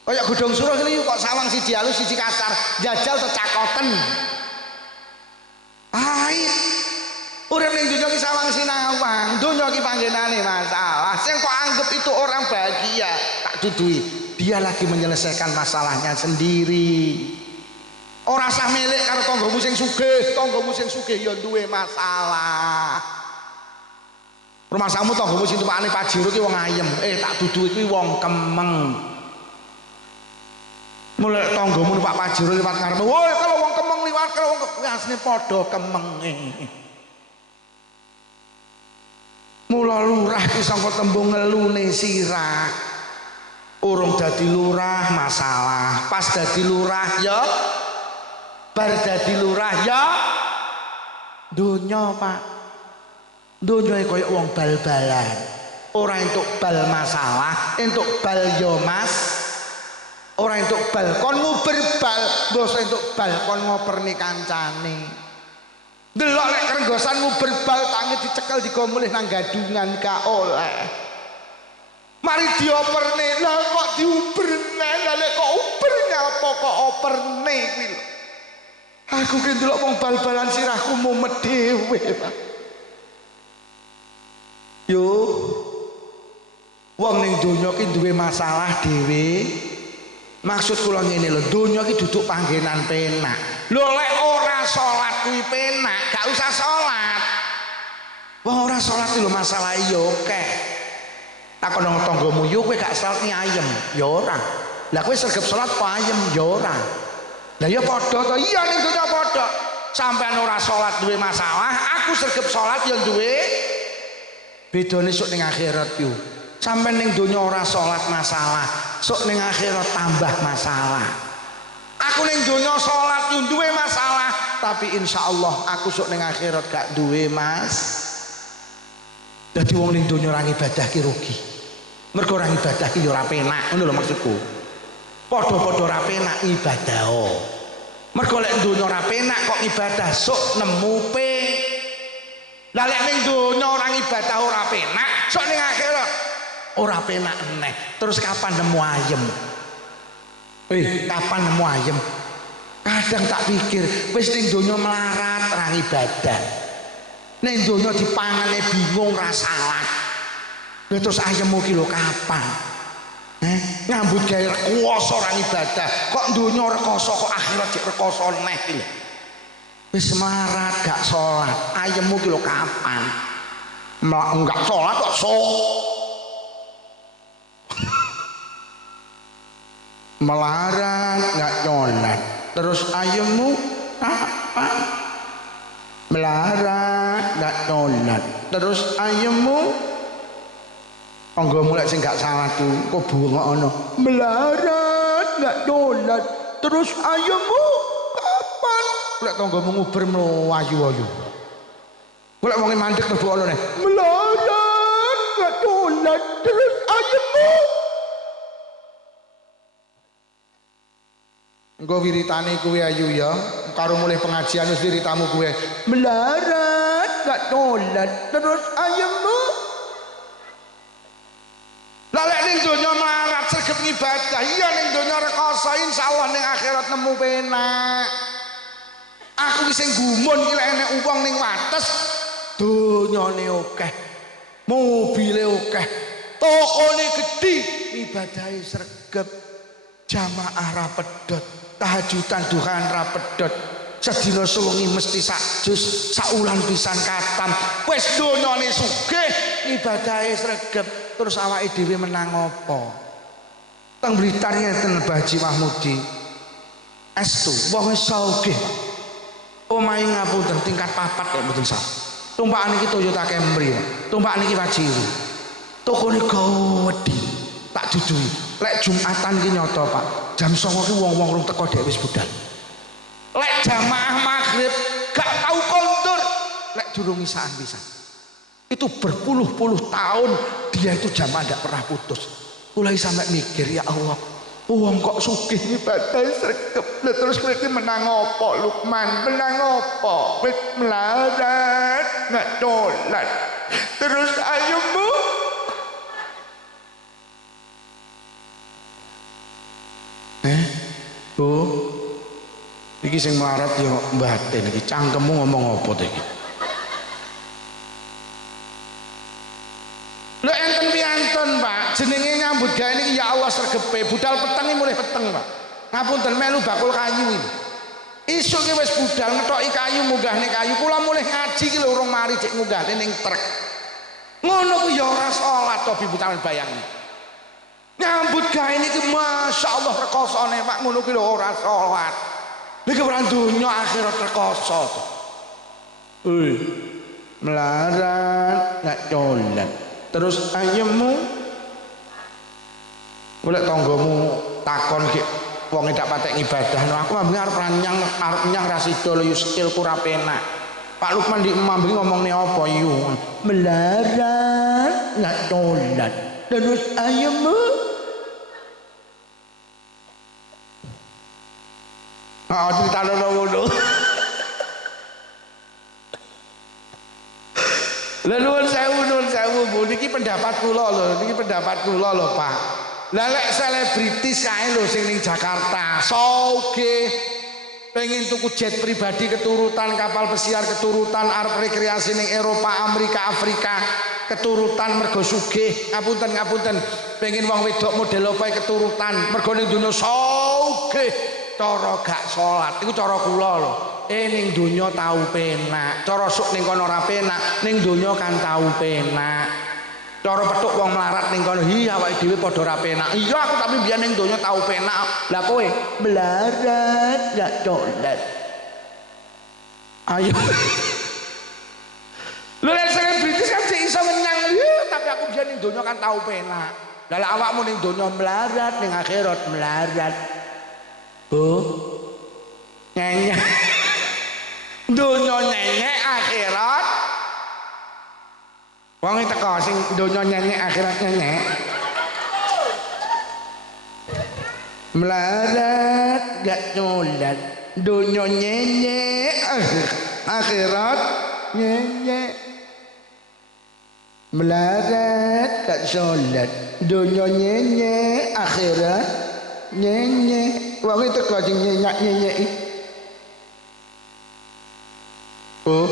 kaya godhong suruh iki kok sawang siji halus siji kasar jajal tecakoten urip ning donya ki sawang sinawang donya ki panggenane masalah sing kok anggap itu orang bahagia tak dudui dia lagi menyelesaikan masalahnya sendiri ora sah milik karo tanggamu sing sugih ya duwe masalah rumah samu tanggamu sing tumpakane pajero ki wong ayem tak dudui kuwi wong kemeng mulai tanggamu numpak pajero liwat ngarep woi kalau wong kemeng liwat kalau wong asline padha kemenge mula lurah ki sangka tembung ngelune sirah urung dadi lurah masalah pas dadi lurah ya bar dadi lurah ya donya Pak donya kaya wong bal-balan ora entuk bal masalah entuk bal ya Mas ora entuk bal kon nguber bal mbok entuk bal kon ngoperni kancane delok lek krenggosan nguber bal tangi dicekel digo mulih nang gadungan ka oleh mari dioperne lha kok diuber neh lek kok uber nyapa kok operne kuwi lho aku ki ndelok wong bal-balan sirahku mumet dhewe Pak yo wong ning donya ki duwe masalah dhewe maksud kula ngene lho donya ki duduk panggenan penak lho lek ora salat kuwi penak gak usah salat wong ora salat lho masalah yo akeh takon nang tanggamu yo kowe gak salat ni ayem ya ora lah kowe sregep salat apa ayem ya ora lah ya padha to iya ning donya padha sampean ora salat duwe masalah aku sregep salat ya duwe bedane sok ning akhirat yo sampean ning donya ora salat masalah sok ning akhirat tambah masalah aku ning donya salat yo duwe masalah tapi insyaallah aku sok ning akhirat gak duwe Mas dadi wong ning donya ora ibadah ki rugi mergo ora ibadah ki yo ora penak ngono lho maksudku padha-padha ora penak ibadah mergo lek donya ora penak kok ibadah sok nemu pe lah lek ning donya ora ibadah ora penak sok ning akhirat ora penak neh terus kapan nemu ayem kapan nemu ayem kadang tak pikir wis ning donya melarat ora ibadah ning donya dipangane bingung ra salat lha terus ayemmu ki lho kapan nyambut gawe kuwasa ora ibadah kok donya rekoso kok akhirat cek rekoso neh ki lho wis melarat gak salat ayemmu ki lho kapan enggak salat kok melarat gak nyolat terus ayemmu apa melarat gak nyolat terus ayemmu tanggamu lek sing gak salah tuh kok bungokno melarat gak nyolat terus ayemmu kapan lek tanggamu nguber mlayu-ayu golek wong mandek mlebu ana melarat gak nyolat terus ayemmu engko wiritane kuwi ayu ya karo mulai pengajian wis wiritamu kuwi melarat gak nyolat terus ayemmu lah lek ning donya melarat sregep ngibadah iya ning donya rekoso insyaallah ning akhirat nemu penak aku ki sing gumun iki lek enek wong ning wates donyane akeh mobile akeh tokone gedhi ibadahe sregep jamaah ra pedhot tahajudan duhan ra pedhot sedina sewengi mesti sak jus saulan pisan katam wis donyane sugih ibadahe sregep terus awake dhewe menang apa teng Blitar ngeten Baji Mahmudi estu wong sugih omahe ngapunten tingkat 4 ya mboten sah tumpakan iki Toyota Camry tumpakan iki Pajero tokone gawedi tak dudui. Lek Jumatan ki nyoto Pak, jam 09.00 ki wong-wong rung teko dhek wis budal. Lek jamaah maghrib gak tahu kondur, lek durung isaan bisa. Itu berpuluh-puluh tahun dia itu jamaah tidak pernah putus. Mulai sampai mikir, ya Allah, wong kok sugih ibadah sregep. Lah terus kowe iki menang apa Lukman? Menang apa? Wis melarat, nggak dolan. Terus ayumu Bu, iki sing melarat ya mbaten iki cangkemmu ngomong apa to iki? Lho enten piantun Pak, jenenge nyambut gawe niki ya Allah sregepe, budal peteng iki mulih peteng Pak. Ngapunten melu bakul kayu iki. Isuk ki wis budal ngethoki kayu munggahne kayu, kula mulih ngaji ki lho urung mari cek munggahne ning trek. Ngono ku ya ora salat to Bibu Taman bayangni. Nyambut gawe niki masyaallah rekosane Pak, ngono ki lho ora salat. Niki ora donya akhirat rekoso to. Melarat nggak dolan. Terus ayemmu golek tanggamu takon ki wong tidak patek ibadah no aku ambeng arep nyang ra sida lho skill ku ra penak. Pak Lukman di ambeng ngomongne apa yu melarat nggak dolan. Terus ayemmu cerita ngono. Nuwun sewu Bu, niki pendapat kula lho Pak. Lah lek selebritis kae lho sing ning Jakarta, sugih pengen tuku jet pribadi keturutan, kapal pesiar keturutan, arep rekreasi ning Eropa, Amerika, Afrika keturutan mergo sugih. Ngapunten, pengen wong wedok model apa keturutan, mergo ning donya sugih. Cara gak salat iku cara kula lho. Ning donya tau penak, cara sok ning kono ora penak, ning donya kan tau penak. Cara petuk wong melarat ning kono, iya awake dhewe padha ora penak. Iya aku tapi biyen ning donya tau penak. Lah kowe melarat gak dolan. Ayo. Lho lek selebritis kan sik iso menang, tapi aku biyen ning donya kan tau penak. Lah awakmu ning donya melarat, ning akhirat melarat. Bu, nyenyek. Donya nyenyek akhirat. Wong iki teko sing donya nyenyek akhirat nyenyek. Melarat gak nyolat. Donya nyenyek akhirat nyenyek. Melarat gak sholat. Donya nyenyek akhirat nyenyek. Wong iki teko sing nyenyek iki. Bu,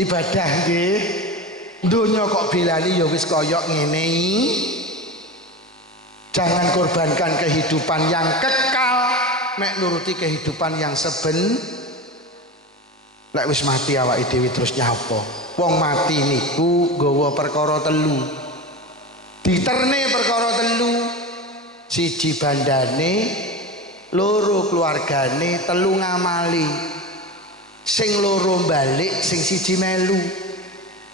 ibadah nggih. Donya kok belani ya wis kaya ngene iki. Jangan korbankan kehidupan yang kekal mek nuruti kehidupan yang lek wis mati awake dhewe terus nyapa? Wong mati niku nggawa perkara telu. Diterne perkara telu. Siji bandane, loro keluargane, telu ngamali. Sing loro balik, sing siji melu.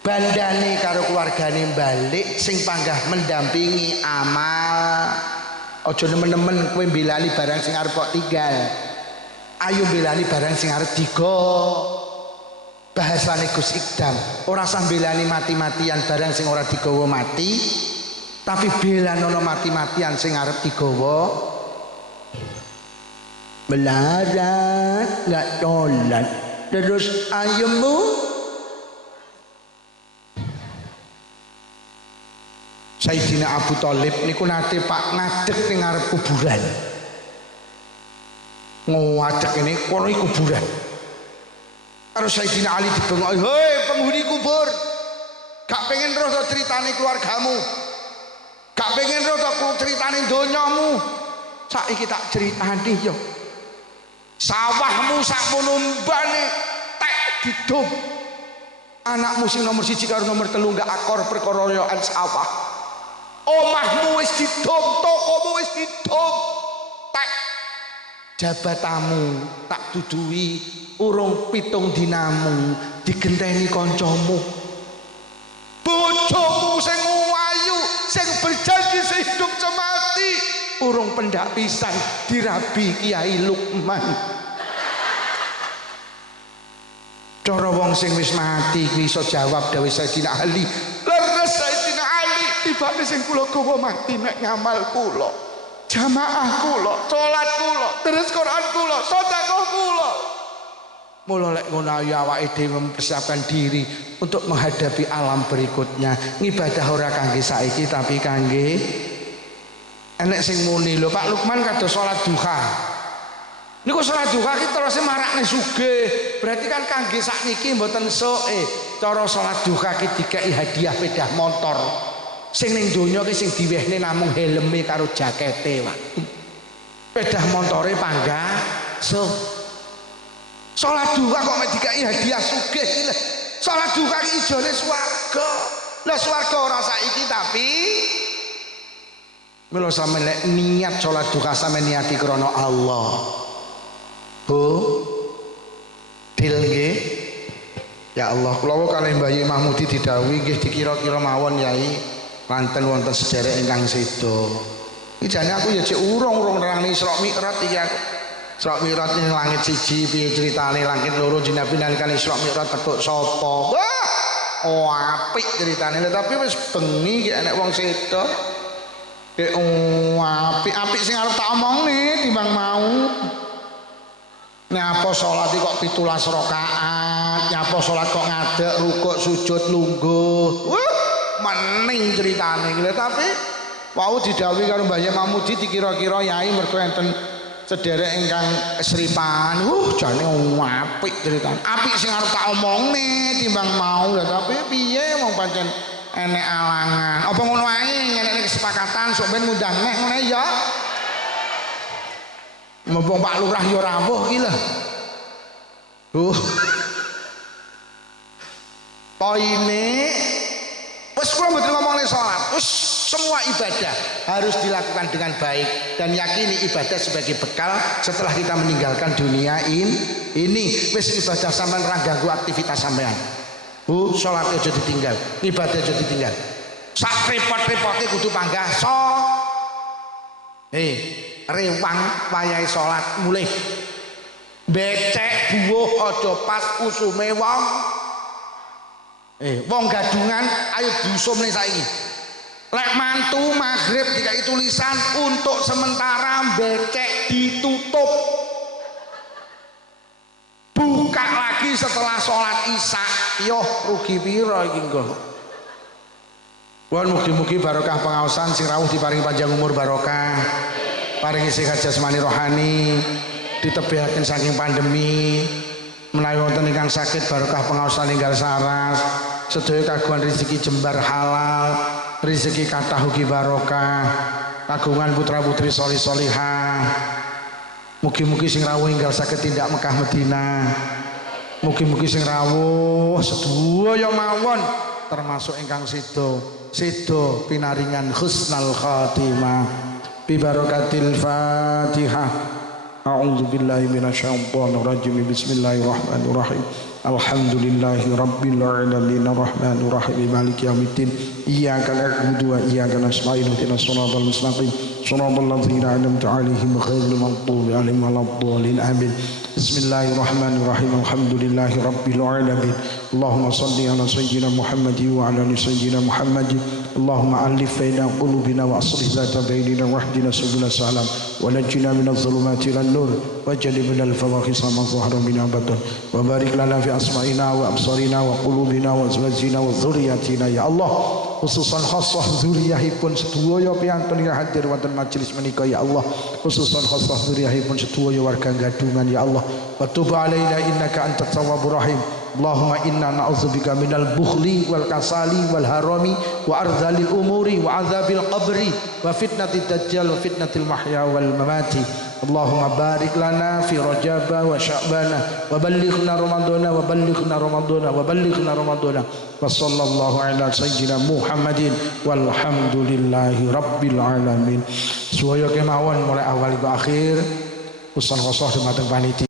Bandane karo keluargane balik, sing panggah mendampingi amal. Aja nemen-nemen kowe mbelani barang sing arep kok tinggal. Ayo mbelani barang sing arep digo. Bahasane Gus Ikdam, ora usah mbelani mati-matian barang sing ora digawa mati, tapi belanono mati-matian sing arep digawa. Melarat gak dolan. Terus ayemmu Sayyidina Abu Thalib niku nate Pak ngadeg ning ngarep kuburan. Ngadeg ini kono kuburan. Karo Sayyidina Ali dibengok, "Hei penghuni kubur, gak pengen roh ceritane keluargamu. Gak pengen roh ceritane donyamu. Saiki tak critani yo. Sawahmu sakmono mbane tek didum. Anakmu sing nomor 1 karo nomor 3 gak akor perkara royokan sawah. Omahmu wis didum, tokomu wis didum. Tek jabatamu tak duduhi urung 7 dinamu digenteni kancamu. Bojomu urung pendak pisan dirabi Kiai Lukman. Cara wong sing wis mati kuwi iso jawab dawuh Sayyidina Ali. Leres Sayyidina Ali tibane sing kula gawa mati nek ngamal kula, jamaah kula, salat kula, terus Quran kula, sedekah kula. Mula lek ngono ya awake dhewe mempersiapkan diri untuk menghadapi alam berikutnya. Ngibadah ora kangge saiki tapi kangge enek sing muni lho Pak Lukman kados salat duha. Niku salat duha ki terus marakne sugih. Berarti kan kangge sakniki mboten sok cara salat duha ki dikai hadiah sepeda motor. Sing ning donya ki sing diwehne namung helme karo jakete, Pak. Sepeda motore panggah salat duha kok mek dikai hadiah sugih iki lho. Salat duha iki ijone swarga. Lah swarga ora saiki tapi mila sampeyan lek niat salat duha sampeyan niati krana Allah. Bu dil nggih. Ya Allah, kula kalih Mbah Yai Mahmudi didhawuhi nggih dikira-kira mawon Yai wonten wonten sederek ingkang sedo. Iki jane aku ya cek urung nerangni Isra Mi'raj iki aku. Isra Mi'raj ning langit siji piye critane, langit loro Nabi nalikane Isra Mi'raj petuk sapa? Wah, oh apik critane lho tapi wis bengi ki enek wong sedo. Apik sing arep tak omongne timbang mau. Nyapa salat kok 17 rakaat, nyapa salat kok ngadeg rukuk sujud lungguh. Mening critane iki lho tapi wau didhawuhi karo Mbah Yai Mahmudi dikira-kira Yai mergo enten sederek ingkang kesripan. Jane apik critane. Apik sing arep tak omongne timbang mau lho tapi piye wong pancen enek alangan. Apa ngono ae enek kesepakatan sok ben ngundang nek ngene ya. Mumpung Pak Lurah ya rawuh iki lho. Poine wis kula mboten ngomongin salat. Wis semua ibadah harus dilakukan dengan baik dan yakini ibadah sebagai bekal setelah kita meninggalkan dunia ini. Wis ibadah sampean ora ganggu aktivitas sampean. Salat aja ditinggal, ibadah aja ditinggal. Sak repot-repote kudu panggah rewang wayahe salat mulih. Becek buwuh aja pas usume wong. Wong gadungan ayo diusumne saiki. Lek mantu maghrib dikai tulisan untuk sementara becek ditutup. Buka lagi setelah sholat isya. Yoh rugi piro iki engko. Mohon mugi-mugi barokah pengaosan sing rawuh diparingi panjang umur barokah. Paringi sehat jasmani rohani, ditebihaken saking pandemi. Menawi wonten ingkang sakit barokah pengaosan ninggal saras. Sedaya kagungan rezeki jembar halal, rezeki kathah ugi barokah. Kagungan putra-putri solih-solihah. Mugi-mugi sing rawuh inggal saged tindak Mekah Madinah. Mugi-mugi sing rawuh sedaya mawon termasuk ingkang sedo pinaringan husnul khatimah. Bi barakatil Fatihah. A'udzu billahi minasyaitonir rajim. Bismillahirrahmanirrahim. Alhamdulillahi rabbil alamin arrahmanir rahim maliki yaumiddin. Iyyaka na'budu wa iyyaka nasta'in ihdinas siratal mustaqim siratal ladzina an'amta 'alaihim ghairil maghdubi 'alaihim waladdallin. Amin. Bismillahirrahmanirrahim. Alhamdulillahi rabbil alamin. Allahumma shalli ala sayyidina Muhammadin wa ala ali sayyidina Muhammadin. Allahumma alif baina qulubina wa aslih zata bainina wahdina subul salam wa najjina minadh dhulumati ilan nur wajnibna al-fawahisha ma dhahara minha batin wa barik lana fi asma'ina wa absarina wa qulubina wa azwajina wa dhurriyyatina ya Allah. Khususan khassah dzurriyyahipun sedaya piantun yang hadir wonten majelis menika ya Allah. Khususan khassah dzurriyyahipun sedaya warga gadungan ya Allah. Wa tub alaina innaka antat tawwabur rahim. Allahumma inna na'udzubika minal bukhli wal kasali wal harami wa ardhalil umuri wa azabil qabri wa fitnatid dajjal wa fitnatil mahya wal mamati. Allahumma barik lana fi rajaba wa sya'bana wa ballighna ramadana wa ballighna ramadana wa ballighna ramadana wa sallallahu ala sayyidina Muhammadin walhamdulillahi rabbil alamin. Suwaya kemawon mulai awal hingga akhir usul khosoh dumateng panitia.